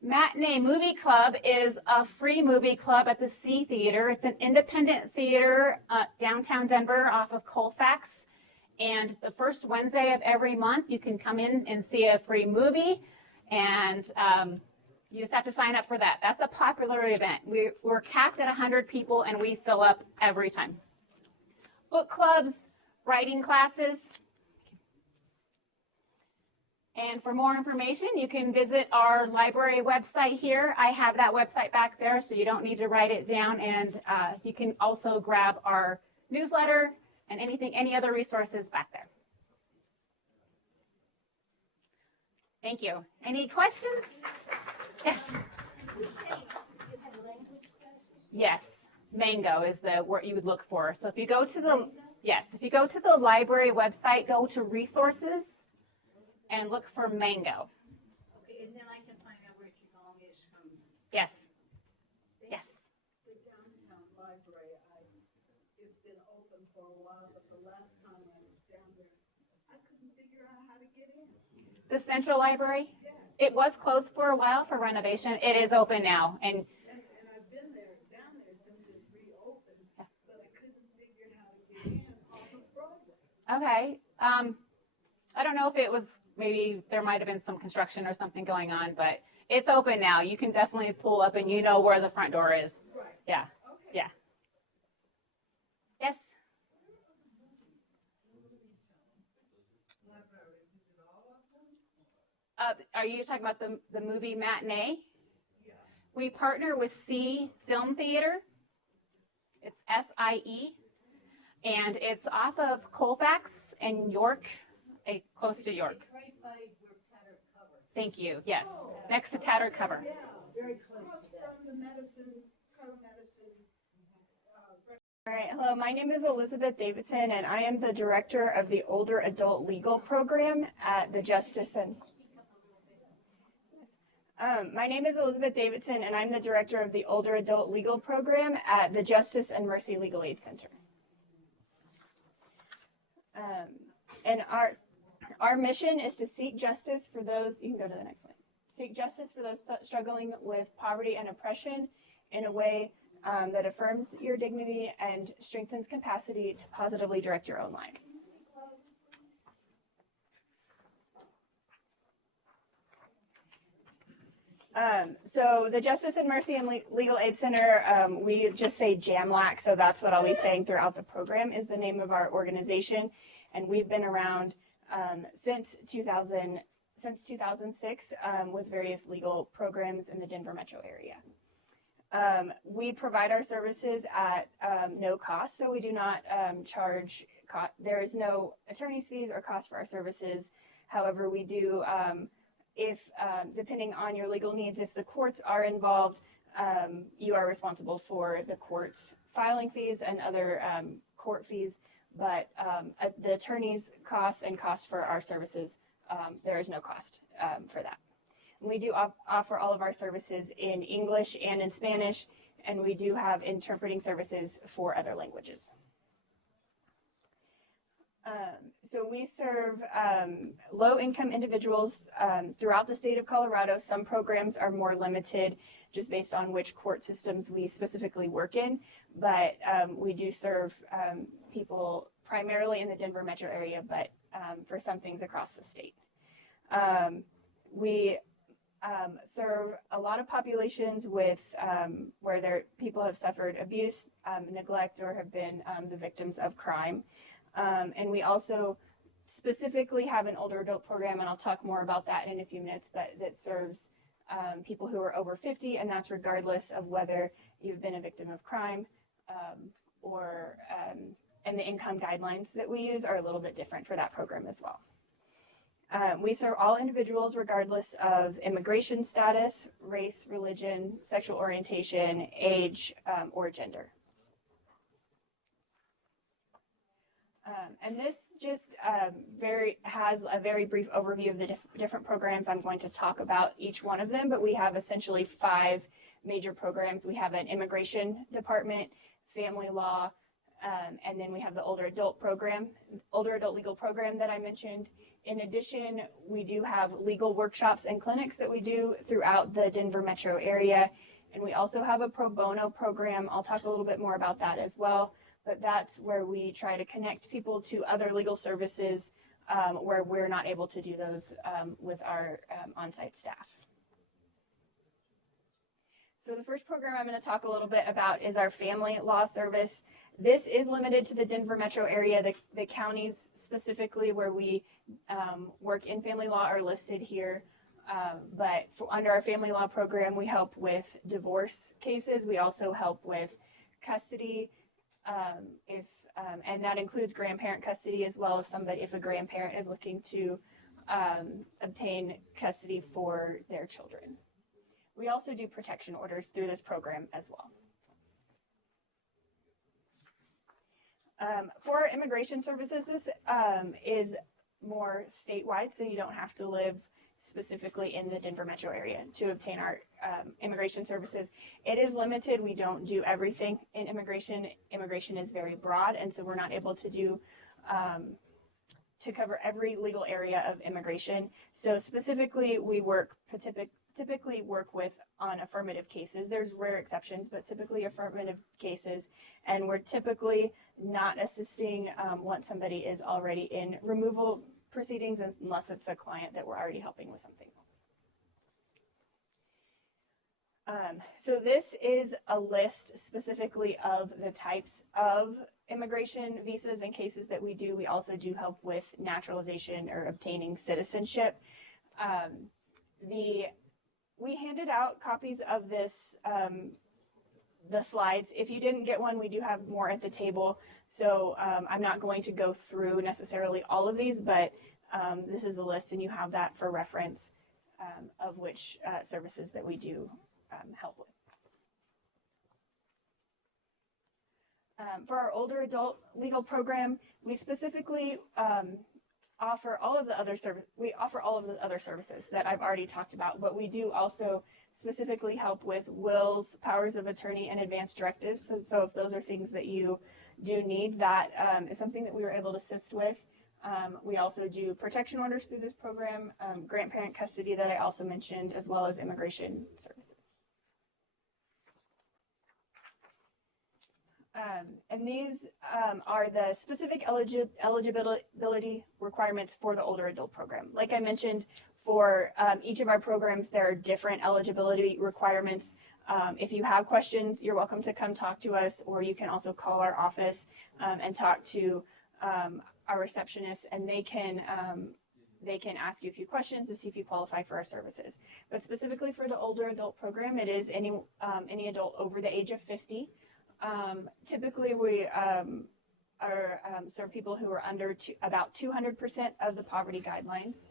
Matinee Movie Club is a free movie club at the C Theater. It's an independent theater downtown Denver off of Colfax. And the first Wednesday of every month, you can come in and see a free movie. And you just have to sign up for that. That's a popular event. We're capped at 100 people, and we fill up every time. Book clubs, writing classes. And for more information, you can visit our library website here. I have that website back there, so you don't need to write it down. And you can also grab our newsletter and any other resources back there. Thank you. Any questions? Yes. Yes. Mango is the word you would look for. So if you go to the library website, go to resources and look for Mango. Okay, and then I can find out where Qigong is from. Yes. Yes. The downtown library, it's been open for a while, but the last time I was down there, I couldn't figure out how to get in. The Central Library? It was closed for a while for renovation. It is open now. And I've been down there since it reopened, but I couldn't figure how to get in off of Broadway. okay. I don't know if it was, maybe there might have been some construction or something going on, but it's open now. You can definitely pull up and you know where the front door is. Right. Yeah. Okay. Yeah. Yes. Are you talking about the movie Matinee? Yeah. We partner with C Film Theater. It's SIE, and it's off of Colfax in York, close to York. Right by where Tattered Cover. Thank you. Yes, next to Tattered Cover. Yeah, very close Across to that. from the medicine, co-medicine. All right, hello, my name is Elizabeth Davidson, and I am the director of the Older Adult Legal Program at the Justice and my name is Elizabeth Davidson, and I'm the director of the Older Adult Legal Program at the Justice and Mercy Legal Aid Center. And our mission is to seek justice for those, you can go to the next slide, seek justice for those struggling with poverty and oppression in a way that affirms your dignity and strengthens capacity to positively direct your own lives. So the Justice and Mercy and Legal Aid Center, we just say JAMLAC, so that's what I'll be saying throughout the program is the name of our organization. And we've been around since 2006 with various legal programs in the Denver metro area. We provide our services at no cost, so we do not charge, there is no attorney's fees or cost for our services. However, we do, depending on your legal needs, if the courts are involved, you are responsible for the court's filing fees and other court fees, but the attorney's costs and costs for our services, there is no cost for that. We do offer all of our services in English and in Spanish, and we do have interpreting services for other languages. So we serve low-income individuals throughout the state of Colorado. Some programs are more limited just based on which court systems we specifically work in, but we do serve people primarily in the Denver metro area, but for some things across the state. We serve a lot of populations with where people have suffered abuse, neglect, or have been the victims of crime. And we also specifically have an older adult program, and I'll talk more about that in a few minutes, but that serves people who are over 50, and that's regardless of whether you've been a victim of crime and the income guidelines that we use are a little bit different for that program as well. We serve all individuals regardless of immigration status, race, religion, sexual orientation, age, or gender. And this just has a very brief overview of the different programs. I'm going to talk about each one of them, but we have essentially 5 major programs. We have an immigration department, family law, and then we have the older adult legal program that I mentioned. In addition, we do have legal workshops and clinics that we do throughout the Denver metro area. And we also have a pro bono program. I'll talk a little bit more about that as well. But that's where we try to connect people to other legal services where we're not able to do those with our on-site staff. So the first program I'm going to talk a little bit about is our family law service. This is limited to the Denver metro area. The counties specifically where we work in family law are listed here. But under our family law program, we help with divorce cases. We also help with custody, and that includes grandparent custody as well. If a grandparent is looking to obtain custody for their children. We also do protection orders through this program as well. For our immigration services, this is more statewide, so you don't have to live specifically in the Denver metro area to obtain our immigration services. It is limited. We don't do everything in immigration. Immigration is very broad, and so we're not able to do to cover every legal area of immigration. So specifically, we typically work on affirmative cases. There's rare exceptions, but typically affirmative cases, and we're typically not assisting once somebody is already in removal proceedings unless it's a client that we're already helping with something else. So this is a list specifically of the types of immigration visas and cases that we do. We also do help with naturalization or obtaining citizenship. We handed out copies of this, the slides. If you didn't get one, we do have more at the table. So I'm not going to go through necessarily all of these, but this is a list and you have that for reference of which services that we do help with. For our older adult legal program, we specifically offer all of the other services that I've already talked about, but we do also specifically help with wills, powers of attorney, and advance directives. So if those are things that you do need, that is something that we were able to assist with. We also do protection orders through this program, grandparent custody that I also mentioned, as well as immigration services. And these are the specific eligibility requirements for the older adult program. Like I mentioned, for each of our programs, there are different eligibility requirements. If you have questions, you're welcome to come talk to us, or you can also call our office and talk to our receptionist, and they can ask you a few questions to see if you qualify for our services. But specifically for the older adult program, it is any adult over the age of 50. Typically, we serve people who are under about 200% of the poverty guidelines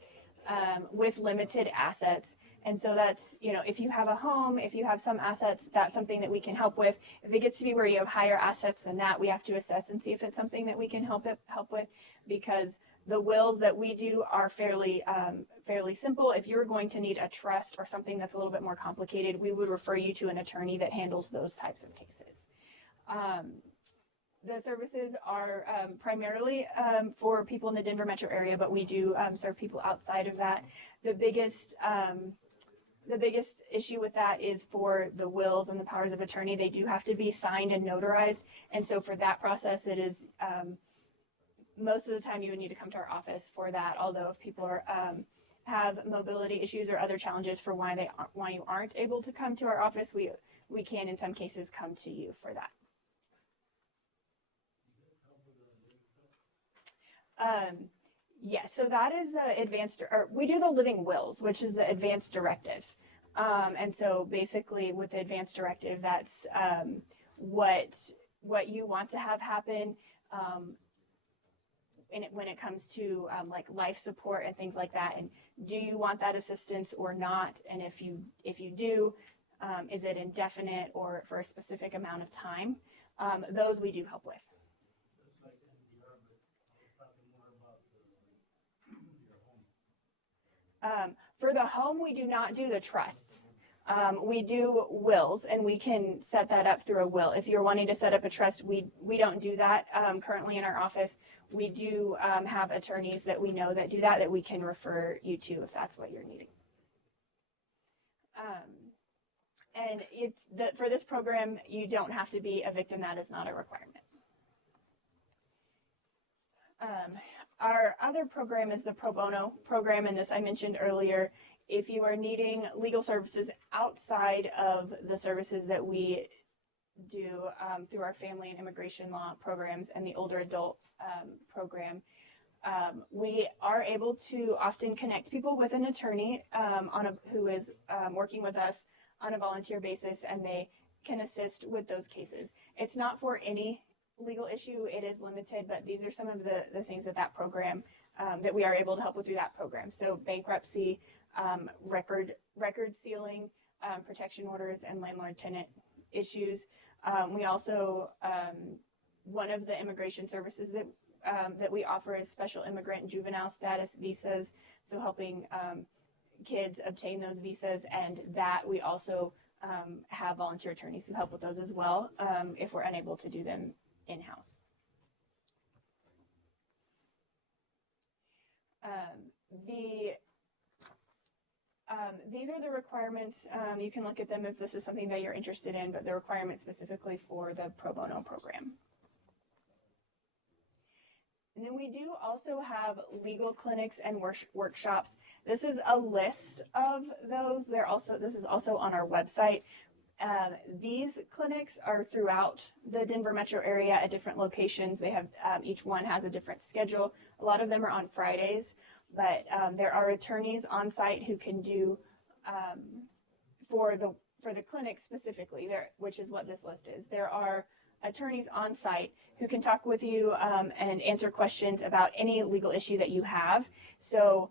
with limited assets. And so that's, if you have a home, if you have some assets, that's something that we can help with. If it gets to be where you have higher assets than that, we have to assess and see if it's something that we can help with, because The wills that we do are fairly simple. If you're going to need a trust or something that's a little bit more complicated, we would refer you to an attorney that handles those types of cases. The services are primarily for people in the Denver metro area, but we do serve people outside of that. The biggest issue with that is for the wills and the powers of attorney. They do have to be signed and notarized, and so for that process, it is most of the time you would need to come to our office for that. Although if people are have mobility issues or other challenges for why you aren't able to come to our office, we can in some cases come to you for that. Yes, so that is the advanced, or we do the living wills, which is the advanced directives. And so basically with the advanced directive, that's what you want to have happen when it comes to like life support and things like that. And do you want that assistance or not? And if you do, is it indefinite or for a specific amount of time? Those we do help with. For the home, we do not do the trusts. We do wills, and we can set that up through a will. If you're wanting to set up a trust, we don't do that currently in our office. We do have attorneys that we know that do that we can refer you to if that's what you're needing. And for this program, you don't have to be a victim. That is not a requirement. Our other program is the pro bono program, and this I mentioned earlier. If you are needing legal services outside of the services that we do through our family and immigration law programs and the older adult program, we are able to often connect people with an attorney who is working with us on a volunteer basis, and they can assist with those cases. It's not for any legal issue, it is limited, but these are some of the things that program that we are able to help with through that program. So bankruptcy, record sealing, protection orders, and landlord-tenant issues. We also, one of the immigration services that we offer is special immigrant and juvenile status visas, so helping kids obtain those visas, and that we also have volunteer attorneys who help with those as well if we're unable to do them in-house. These are the requirements. You can look at them if this is something that you're interested in, but the requirements specifically for the pro bono program. And then we do also have legal clinics and workshops. This is a list of those. This is also on our website. These clinics are throughout the Denver metro area at different locations. They have each one has a different schedule. A lot of them are on Fridays, but there are attorneys on site who can do for the clinic specifically, which is what this list is. There are attorneys on site who can talk with you and answer questions about any legal issue that you have. So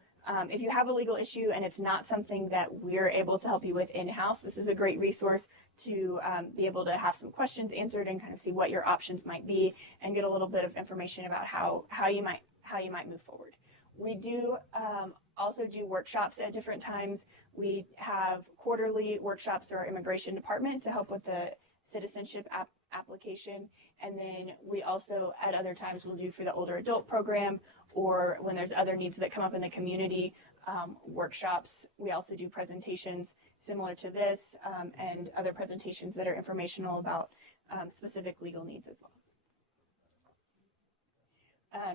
if you have a legal issue and it's not something that we're able to help you with in-house, this is a great resource to be able to have some questions answered and kind of see what your options might be and get a little bit of information about how you might move forward. We do also do workshops at different times. We have quarterly workshops through our immigration department to help with the citizenship application, and then we also at other times will do for the older adult program, or when there's other needs that come up in the community, workshops. We also do presentations similar to this and other presentations that are informational about specific legal needs as well.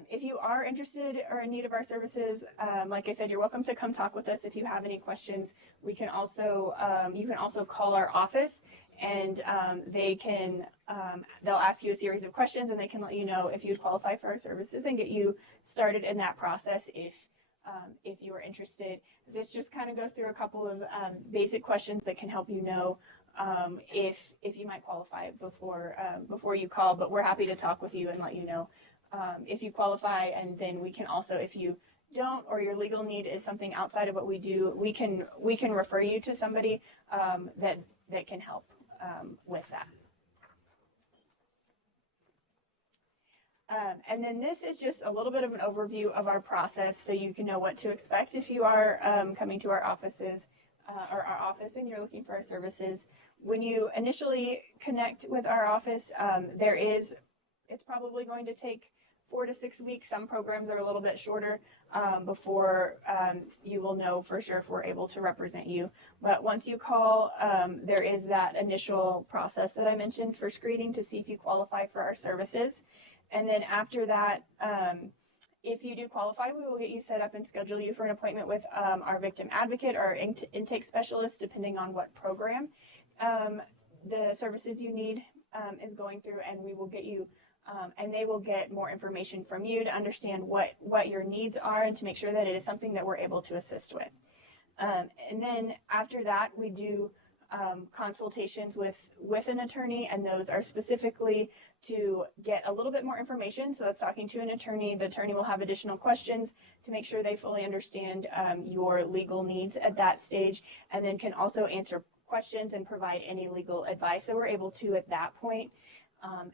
If you are interested or in need of our services, like I said, you're welcome to come talk with us if you have any questions. We can also, you can also call our office, and they'll ask you a series of questions, and they can let you know if you'd qualify for our services and get you started in that process if you are interested. This just kind of goes through a couple of basic questions that can help you know if you might qualify before you call, but we're happy to talk with you and let you know if you qualify, and then we can also, if you don't or your legal need is something outside of what we do, we can refer you to somebody that can help with that. And then this is just a little bit of an overview of our process so you can know what to expect if you are coming to our offices or our office and you're looking for our services. When you initially connect with our office, it's probably going to take 4 to 6 weeks. Some programs are a little bit shorter before you will know for sure if we're able to represent you. But once you call, there is that initial process that I mentioned for screening to see if you qualify for our services. And then after that, if you do qualify, we will get you set up and schedule you for an appointment with our victim advocate or intake specialist, depending on what program the services you need is going through, and we will get you, and they will get more information from you to understand what your needs are and to make sure that it is something that we're able to assist with. And then after that, we do consultations with an attorney, and those are specifically to get a little bit more information. So that's talking to an attorney. The attorney will have additional questions to make sure they fully understand your legal needs at that stage, and then can also answer questions and provide any legal advice that we're able to at that point.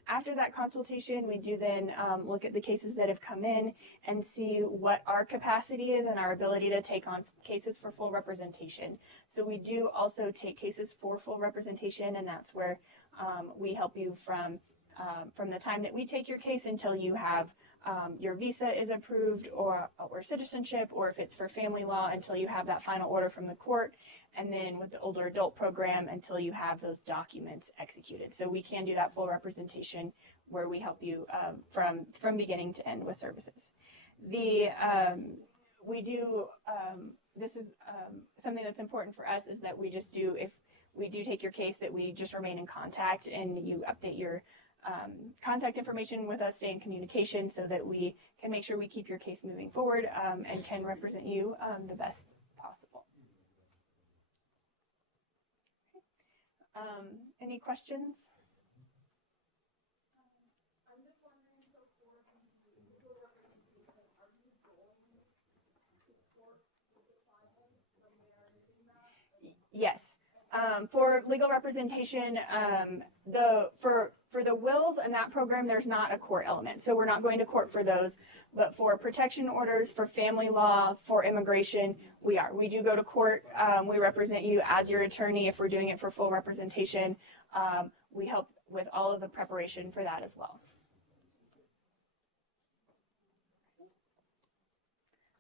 After that consultation, we do then look at the cases that have come in and see what our capacity is and our ability to take on cases for full representation. So we do also take cases for full representation, and that's where we help you from the time that we take your case until you have your visa is approved or citizenship, or if it's for family law, until you have that final order from the court, and then with the older adult program until you have those documents executed. So we can do that full representation where we help you from beginning to end with services. We do, this is something that's important for us, is that we just do, if we do take your case, that we just remain in contact and you update your contact information with us, stay in communication so that we can make sure we keep your case moving forward and can represent you the best possible. Any questions? Yes. For legal representation, for the wills and that program, there's not a court element. So we're not going to court for those. But for protection orders, for family law, for immigration, we are. We do go to court. We represent you as your attorney if we're doing it for full representation. We help with all of the preparation for that as well.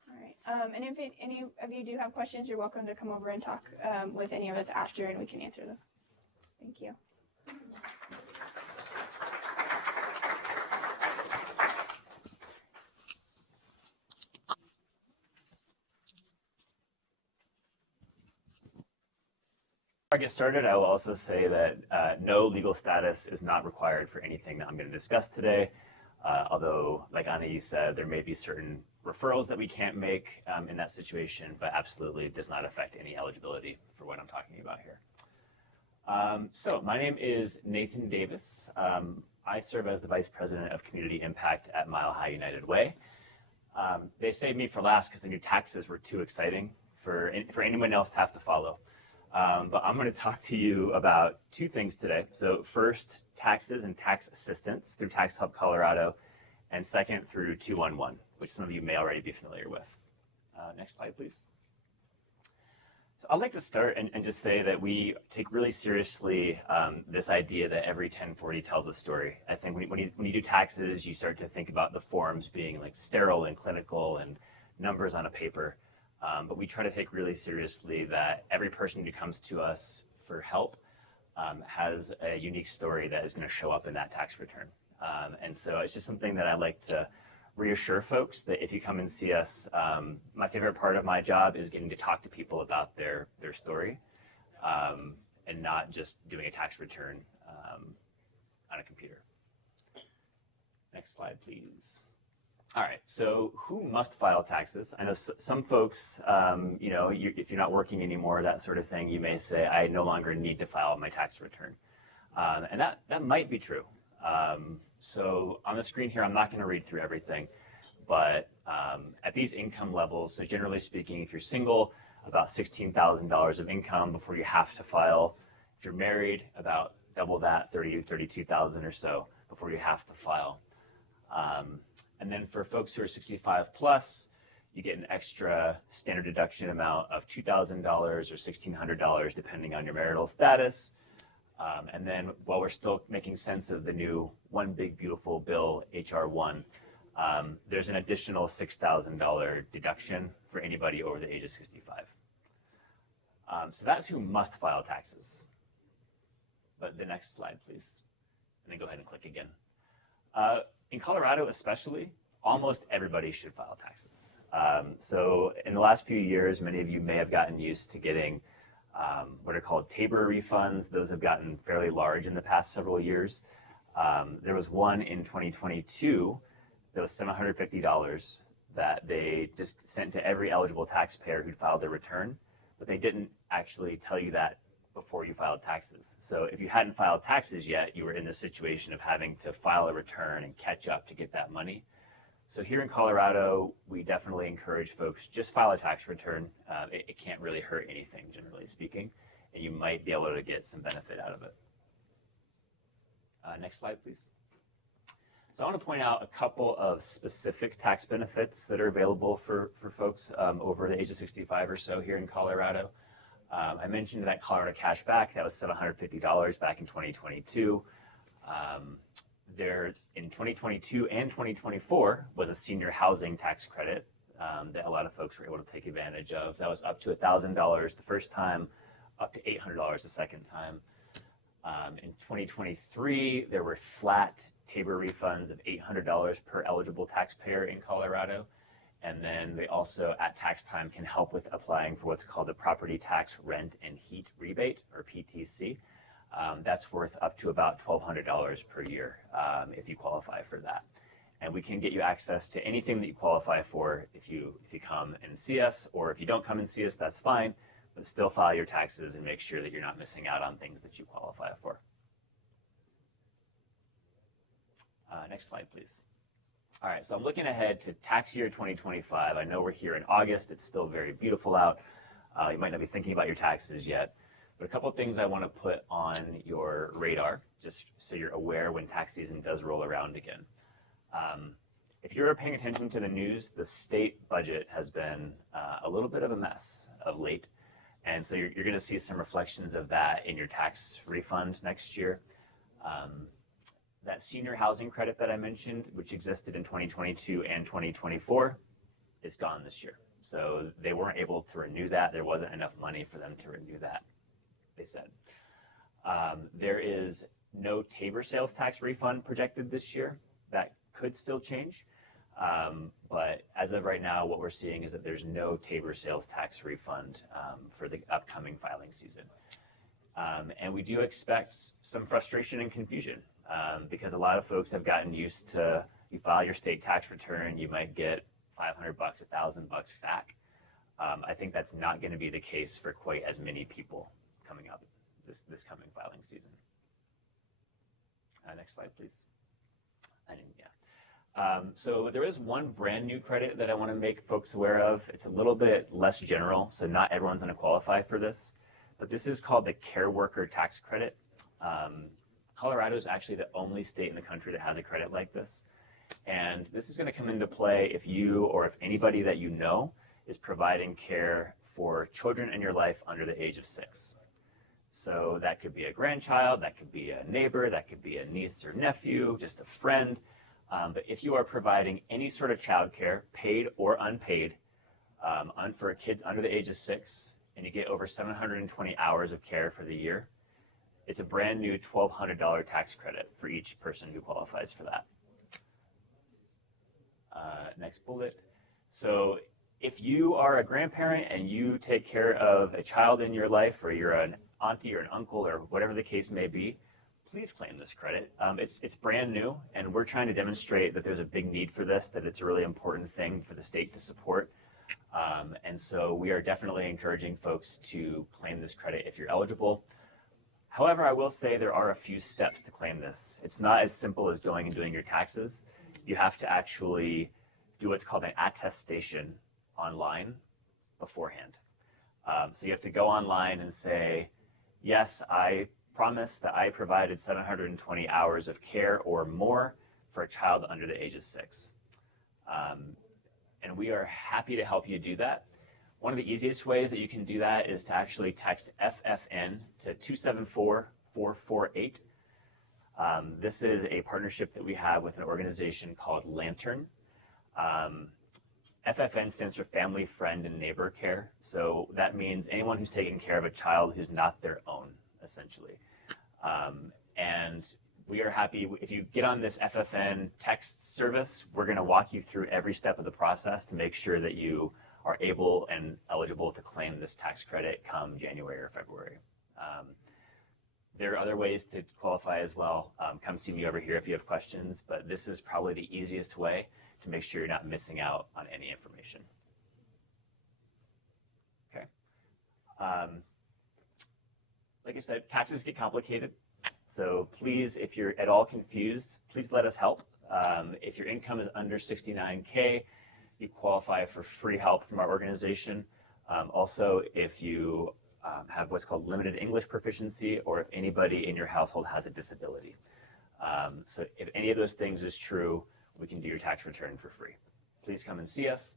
All right. And if any of you do have questions, you're welcome to come over and talk with any of us after, and we can answer those. Thank you. Before I get started, I will also say that no legal status is not required for anything that I'm going to discuss today. Although, like Anais said, there may be certain referrals that we can't make in that situation, but absolutely does not affect any eligibility for what I'm talking about here. So my name is Nathan Davis. I serve as the Vice President of Community Impact at Mile High United Way. They saved me for last because they knew taxes were too exciting for anyone else to have to follow. But I'm going to talk to you about two things today. So first, taxes and tax assistance through Tax Help Colorado, and second, through 211, which some of you may already be familiar with. Next slide, please. So I'd like to start and just say that we take really seriously this idea that every 1040 tells a story. I think when you do taxes, you start to think about the forms being like sterile and clinical and numbers on a paper. But we try to take really seriously that every person who comes to us for help has a unique story that is going to show up in that tax return. And so it's just something that I'd like to reassure folks that if you come and see us, my favorite part of my job is getting to talk to people about their story and not just doing a tax return on a computer. Next slide, please. All right, so who must file taxes? I know some folks, if you're not working anymore, that sort of thing, you may say, I no longer need to file my tax return. And that might be true. So on the screen here, I'm not going to read through everything, but at these income levels, so generally speaking, if you're single, about $16,000 of income before you have to file. If you're married, about double that, $32,000 or so before you have to file. And then for folks who are 65 plus, you get an extra standard deduction amount of $2,000 or $1,600 depending on your marital status. And then while we're still making sense of the new One Big Beautiful Bill, HR 1, there's an additional $6,000 deduction for anybody over the age of 65. So that's who must file taxes. But the next slide, please. And then go ahead and click again. In Colorado especially, almost everybody should file taxes. So in the last few years, many of you may have gotten used to getting what are called Tabor refunds. Those have gotten fairly large in the past several years. There was one in 2022 that was $750 that they just sent to every eligible taxpayer who'd filed their return, but they didn't actually tell you that before you filed taxes. So if you hadn't filed taxes yet, you were in the situation of having to file a return and catch up to get that money. So here in Colorado, we definitely encourage folks, just file a tax return. It can't really hurt anything, generally speaking, and you might be able to get some benefit out of it. Next slide, please. So I want to point out a couple of specific tax benefits that are available for folks over the age of 65 or so here in Colorado. I mentioned that Colorado Cash Back, that was $750 back in 2022. There in 2022 and 2024 was a senior housing tax credit that a lot of folks were able to take advantage of. That was up to $1,000 the first time, up to $800 the second time. In 2023, there were flat Tabor refunds of $800 per eligible taxpayer in Colorado. And then they also, at tax time, can help with applying for what's called the Property Tax Rent and Heat Rebate, or PTC. That's worth up to about $1,200 per year if you qualify for that. And we can get you access to anything that you qualify for if you come and see us, or if you don't come and see us, that's fine, but still file your taxes and make sure that you're not missing out on things that you qualify for. Next slide, please. All right, so I'm looking ahead to tax year 2025. I know we're here in August. It's still very beautiful out. You might not be thinking about your taxes yet. But a couple of things I want to put on your radar, just so you're aware when tax season does roll around again. If you're paying attention to the news, the state budget has been a little bit of a mess of late. And so you're going to see some reflections of that in your tax refund next year. That senior housing credit that I mentioned, which existed in 2022 and 2024, is gone this year. So they weren't able to renew that. There wasn't enough money for them to renew that, they said. There is no Tabor sales tax refund projected this year. That could still change. But as of right now, what we're seeing is that there's no Tabor sales tax refund for the upcoming filing season. And we do expect some frustration and confusion because a lot of folks have gotten used to, you file your state tax return, you might get $500, $1,000 back. I think that's not going to be the case for quite as many people coming up this coming filing season. Next slide, please. So there is one brand new credit that I want to make folks aware of. It's a little bit less general, so not everyone's going to qualify for this. But this is called the Care Worker Tax Credit. Colorado is actually the only state in the country that has a credit like this. And this is going to come into play if you or if anybody that you know is providing care for children in your life under the age of 6. So that could be a grandchild, that could be a neighbor, that could be a niece or nephew, just a friend. But if you are providing any sort of childcare, paid or unpaid, for kids under the age of 6, and you get over 720 hours of care for the year, it's a brand new $1,200 tax credit for each person who qualifies for that. Next bullet. So if you are a grandparent and you take care of a child in your life, or you're an auntie or an uncle or whatever the case may be, please claim this credit. It's brand new, and we're trying to demonstrate that there's a big need for this, that it's a really important thing for the state to support. And so we are definitely encouraging folks to claim this credit if you're eligible. However, I will say there are a few steps to claim this. It's not as simple as going and doing your taxes. You have to actually do what's called an attestation online beforehand. So you have to go online and say, yes, I promise that I provided 720 hours of care or more for a child under the age of 6. And we are happy to help you do that. One of the easiest ways that you can do that is to actually text FFN to 274-448. This is a partnership that we have with an organization called Lantern. FFN stands for Family, Friend, and Neighbor Care. So that means anyone who's taking care of a child who's not their own, essentially. And we are happy, if you get on this FFN text service, we're going to walk you through every step of the process to make sure that you are able and eligible to claim this tax credit come January or February. There are other ways to qualify as well. Come see me over here if you have questions, but this is probably the easiest way to make sure you're not missing out on any information. Okay. Like I said, taxes get complicated. So please, if you're at all confused, please let us help. If your income is under 69K, you qualify for free help from our organization. Also, if you have what's called limited English proficiency, or if anybody in your household has a disability. So if any of those things is true, we can do your tax return for free. Please come and see us.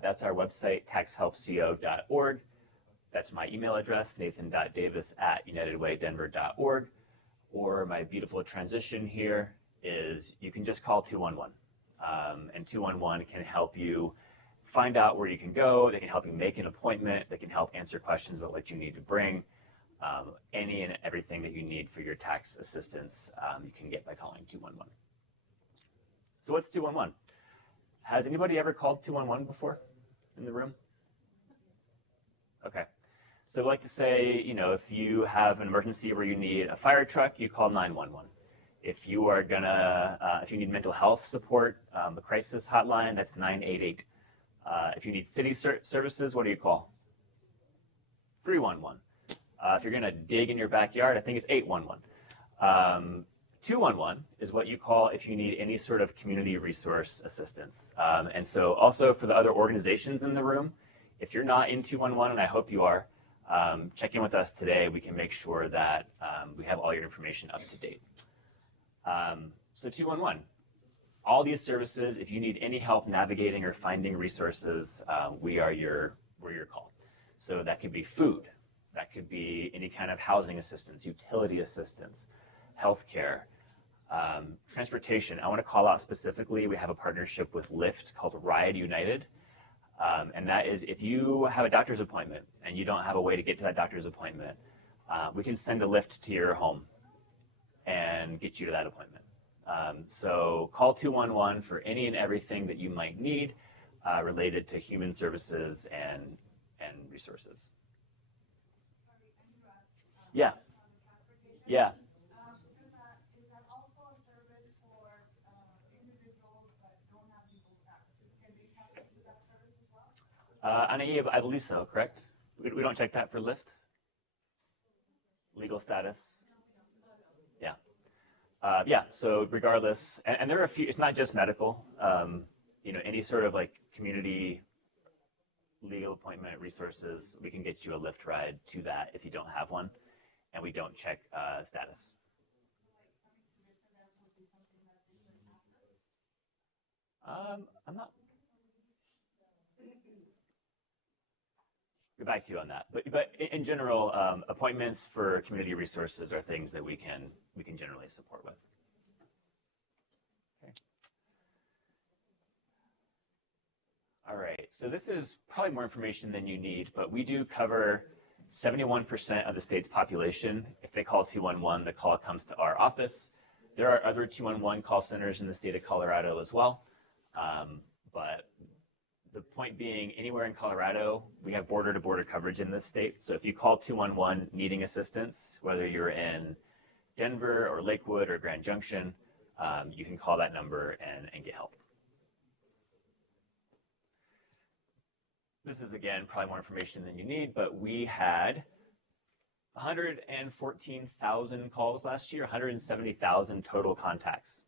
That's our website, taxhelpco.org. That's my email address, nathan.davis@unitedwaydenver.org. Or my beautiful transition here is you can just call 211. And 211 can help you find out where you can go. They can help you make an appointment. They can help answer questions about what you need to bring. Any and everything that you need for your tax assistance, you can get by calling 211. So what's 211? Has anybody ever called 211 before in the room? Okay. So I'd like to say, you know, if you have an emergency where you need a fire truck, you call 911. If you are if you need mental health support, the crisis hotline, that's 988. If you need city services, what do you call? 311. If you're gonna dig in your backyard, I think it's 811. 211 is what you call if you need any sort of community resource assistance. And so also for the other organizations in the room, if you're not in 211, and I hope you are, check in with us today. We can make sure that we have all your information up to date. So 211, all these services, if you need any help navigating or finding resources, we're your call. So that could be food, that could be any kind of housing assistance, utility assistance, healthcare, transportation. I want to call out specifically, we have a partnership with Lyft called Ride United. And that is if you have a doctor's appointment and you don't have a way to get to that doctor's appointment, we can send a Lyft to your home and get you to that appointment. So call 211 for any and everything that you might need related to human services and resources. Yeah. Yeah. Anaia, I believe so, correct? We don't check that for Lyft? Legal status? Yeah. Yeah, so regardless, and there are a few, it's not just medical, you know, any sort of like community legal appointment resources, we can get you a Lyft ride to that if you don't have one, and we don't check status. I'm not. Get back to you on that, but in general, appointments for community resources are things that we can generally support with. Okay. All right, so this is probably more information than you need, but we do cover 71% of the state's population. If they call 211, the call comes to our office. There are other 211 call centers in the state of Colorado as well, but the point being, anywhere in Colorado, we have border-to-border coverage in this state. So if you call 211 needing assistance, whether you're in Denver or Lakewood or Grand Junction, you can call that number and get help. This is, again, probably more information than you need, but we had 114,000 calls last year, 170,000 total contacts.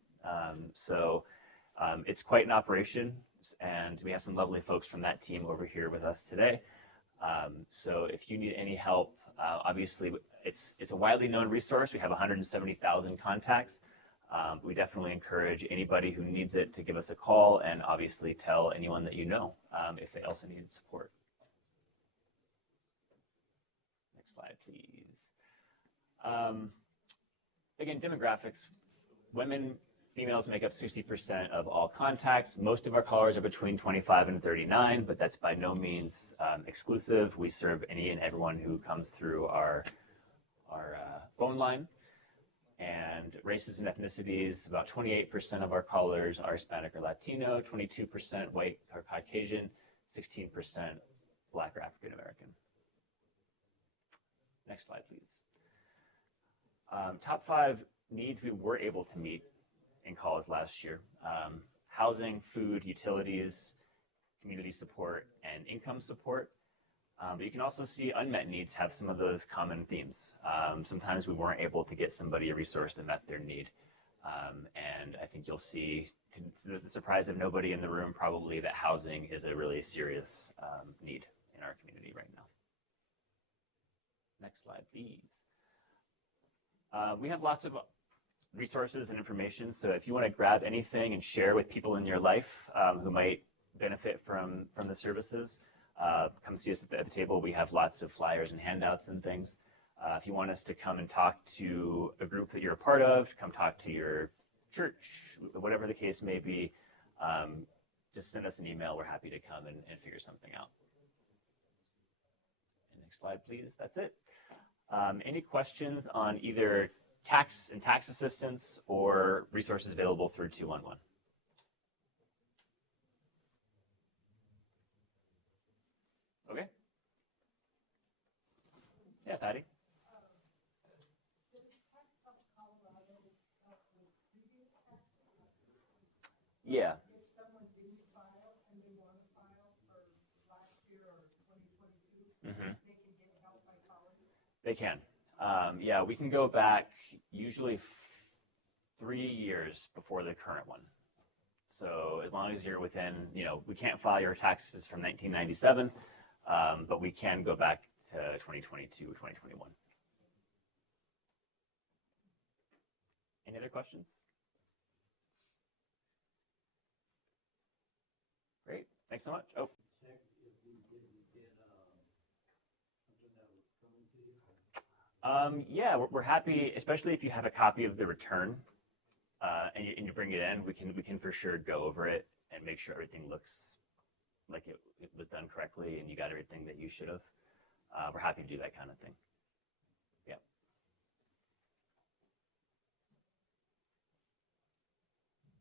It's quite an operation. And we have some lovely folks from that team over here with us today. So if you need any help, obviously it's a widely known resource. We have 170,000 contacts. We definitely encourage anybody who needs it to give us a call, and obviously tell anyone that you know if they also need support. Next slide, please. Again, demographics. Women, females make up 60% of all contacts. Most of our callers are between 25 and 39, but that's by no means exclusive. We serve any and everyone who comes through our phone line. And races and ethnicities, about 28% of our callers are Hispanic or Latino, 22% white or Caucasian, 16% Black or African American. Next slide, please. Top 5 needs we were able to meet in calls last year. Housing, food, utilities, community support, and income support. But you can also see unmet needs have some of those common themes. Sometimes we weren't able to get somebody a resource that met their need. And I think you'll see, to the surprise of nobody in the room, probably that housing is a really serious need in our community right now. Next slide, please. We have lots of resources and information, so if you want to grab anything and share with people in your life who might benefit from the services, come see us at the table. We have lots of flyers and handouts and things. If you want us to come and talk to a group that you're a part of, come talk to your church, whatever the case may be, just send us an email. We're happy to come and figure something out. And next slide, please. That's it. Any questions on either tax and tax assistance or resources available through 211? Okay. Yeah, Patty. Yeah. Mm-hmm. They can. Yeah, we can go back usually 3 years before the current one. So as long as you're within, we can't file your taxes from 1997, but we can go back to 2022 or 2021. Any other questions? Great. Thanks so much. Oh. Yeah, we're happy, especially if you have a copy of the return and you bring it in. We can for sure go over it and make sure everything looks like it was done correctly and you got everything that you should have. We're happy to do that kind of thing.